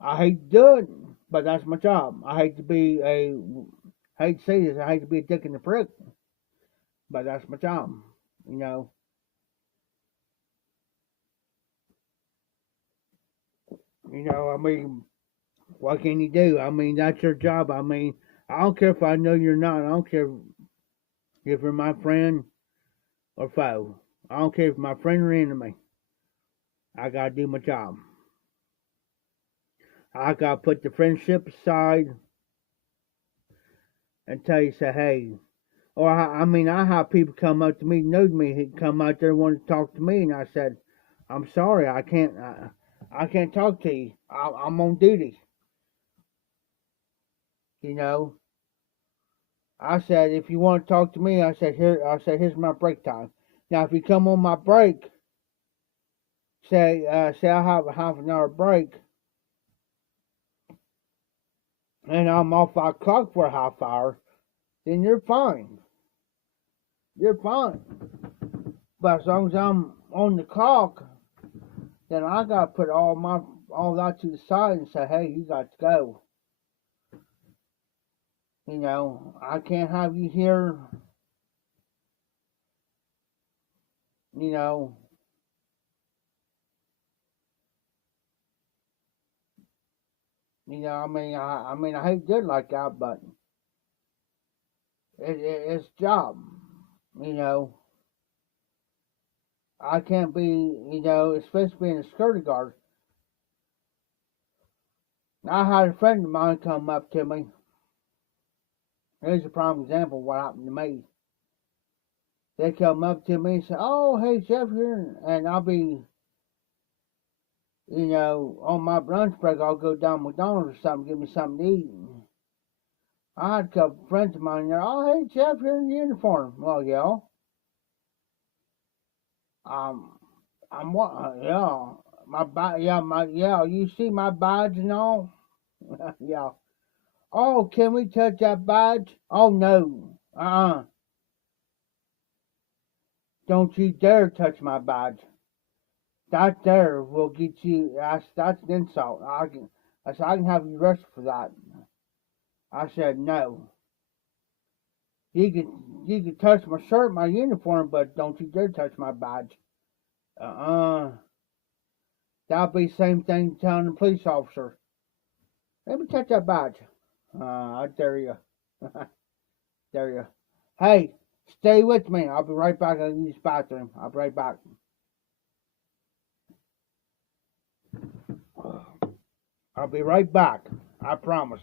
I hate to do it, but that's my job. I hate to say this, I hate to be a dick in the prick, but that's my job. You know, I mean, what can you do? I mean, that's your job. I mean, I don't care if I know you're not. I don't care if you're my friend or foe. I don't care if you're my friend or enemy. I gotta do my job. I gotta put the friendship aside and tell you, say, hey, or I have people come up to me, know me, he come out there wanting to talk to me, and I said, I'm sorry, I can't talk to you. I'm on duty. You know, I said, if you want to talk to me, here's my break time. Now, if you come on my break, say I have a half an hour break, and I'm off my clock for a half hour, then you're fine. You're fine. But as long as I'm on the clock, then I gotta put all that to the side and say, hey, you got to go. You know, I can't have you here, you know, I hate to do it like that, but it's job, you know. I can't be, especially being a security guard. I had a friend of mine come up to me. Here's a prime example of what happened to me. They come up to me and say, "Oh, hey, Jeff here," and I'll be, on my lunch break, I'll go down to McDonald's or something, get me something to eat. I had a couple friends of mine there. "Oh, hey, Jeff here in uniform." Well, yeah. Um, I'm what? Yeah, yeah. You see my badge and all? Yeah. "Oh, can we touch that badge?" "Oh no. Don't you dare touch my badge. That there will get you. That's an insult. I can have you arrested for that." I said no. You can touch my shirt, my uniform, but don't you dare touch my badge. Uh uh That'll be the same thing telling the police officer, "Let me touch that badge." I dare you. Dare you. Hey, stay with me. I'll be right back. I'll use the bathroom. I'll be right back. I'll be right back. I promise.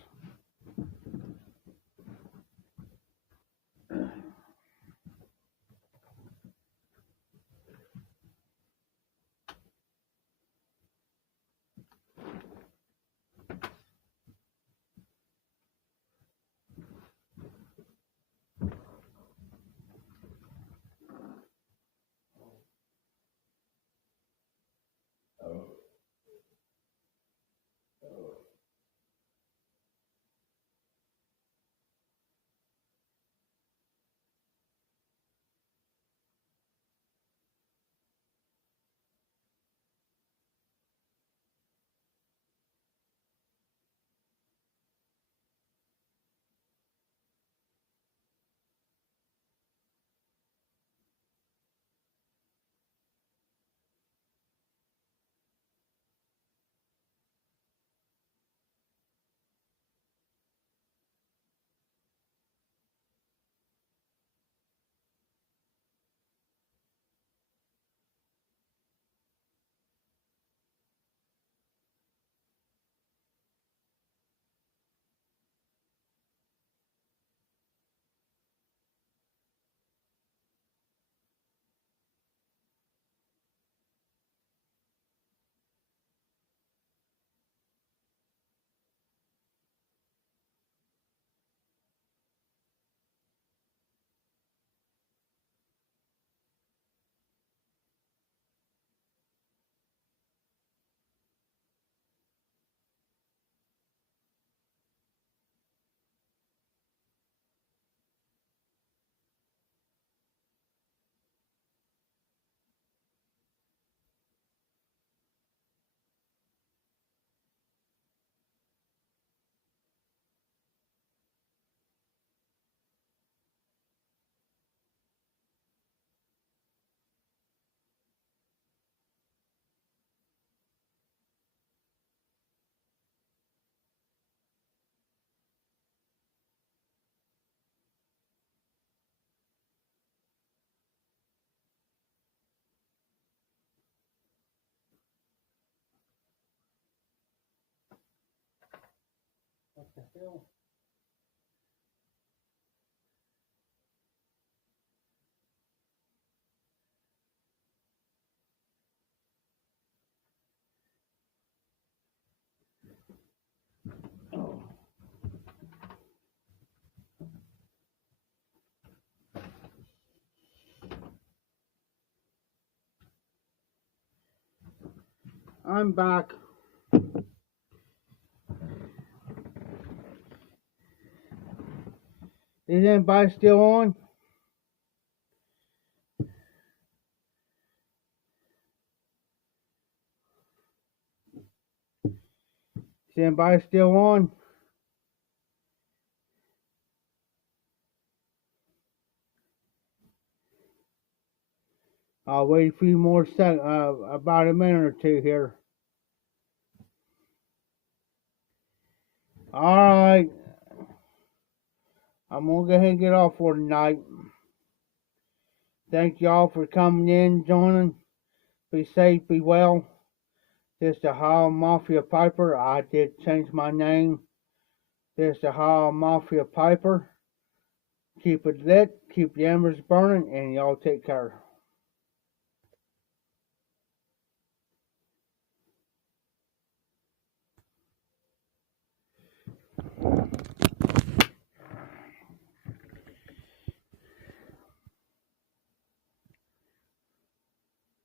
What the hell? Oh. I'm back. Is anybody still on? Is anybody still on? I'll wait a few more seconds, about a minute or two here. Alright, I'm gonna go ahead and get off for tonight. Thank y'all for coming in, joining. Be safe, be well. This is the Hall Mafia Piper. I did change my name. This is the Hall Mafia Piper. Keep it lit, keep the embers burning, and y'all take care.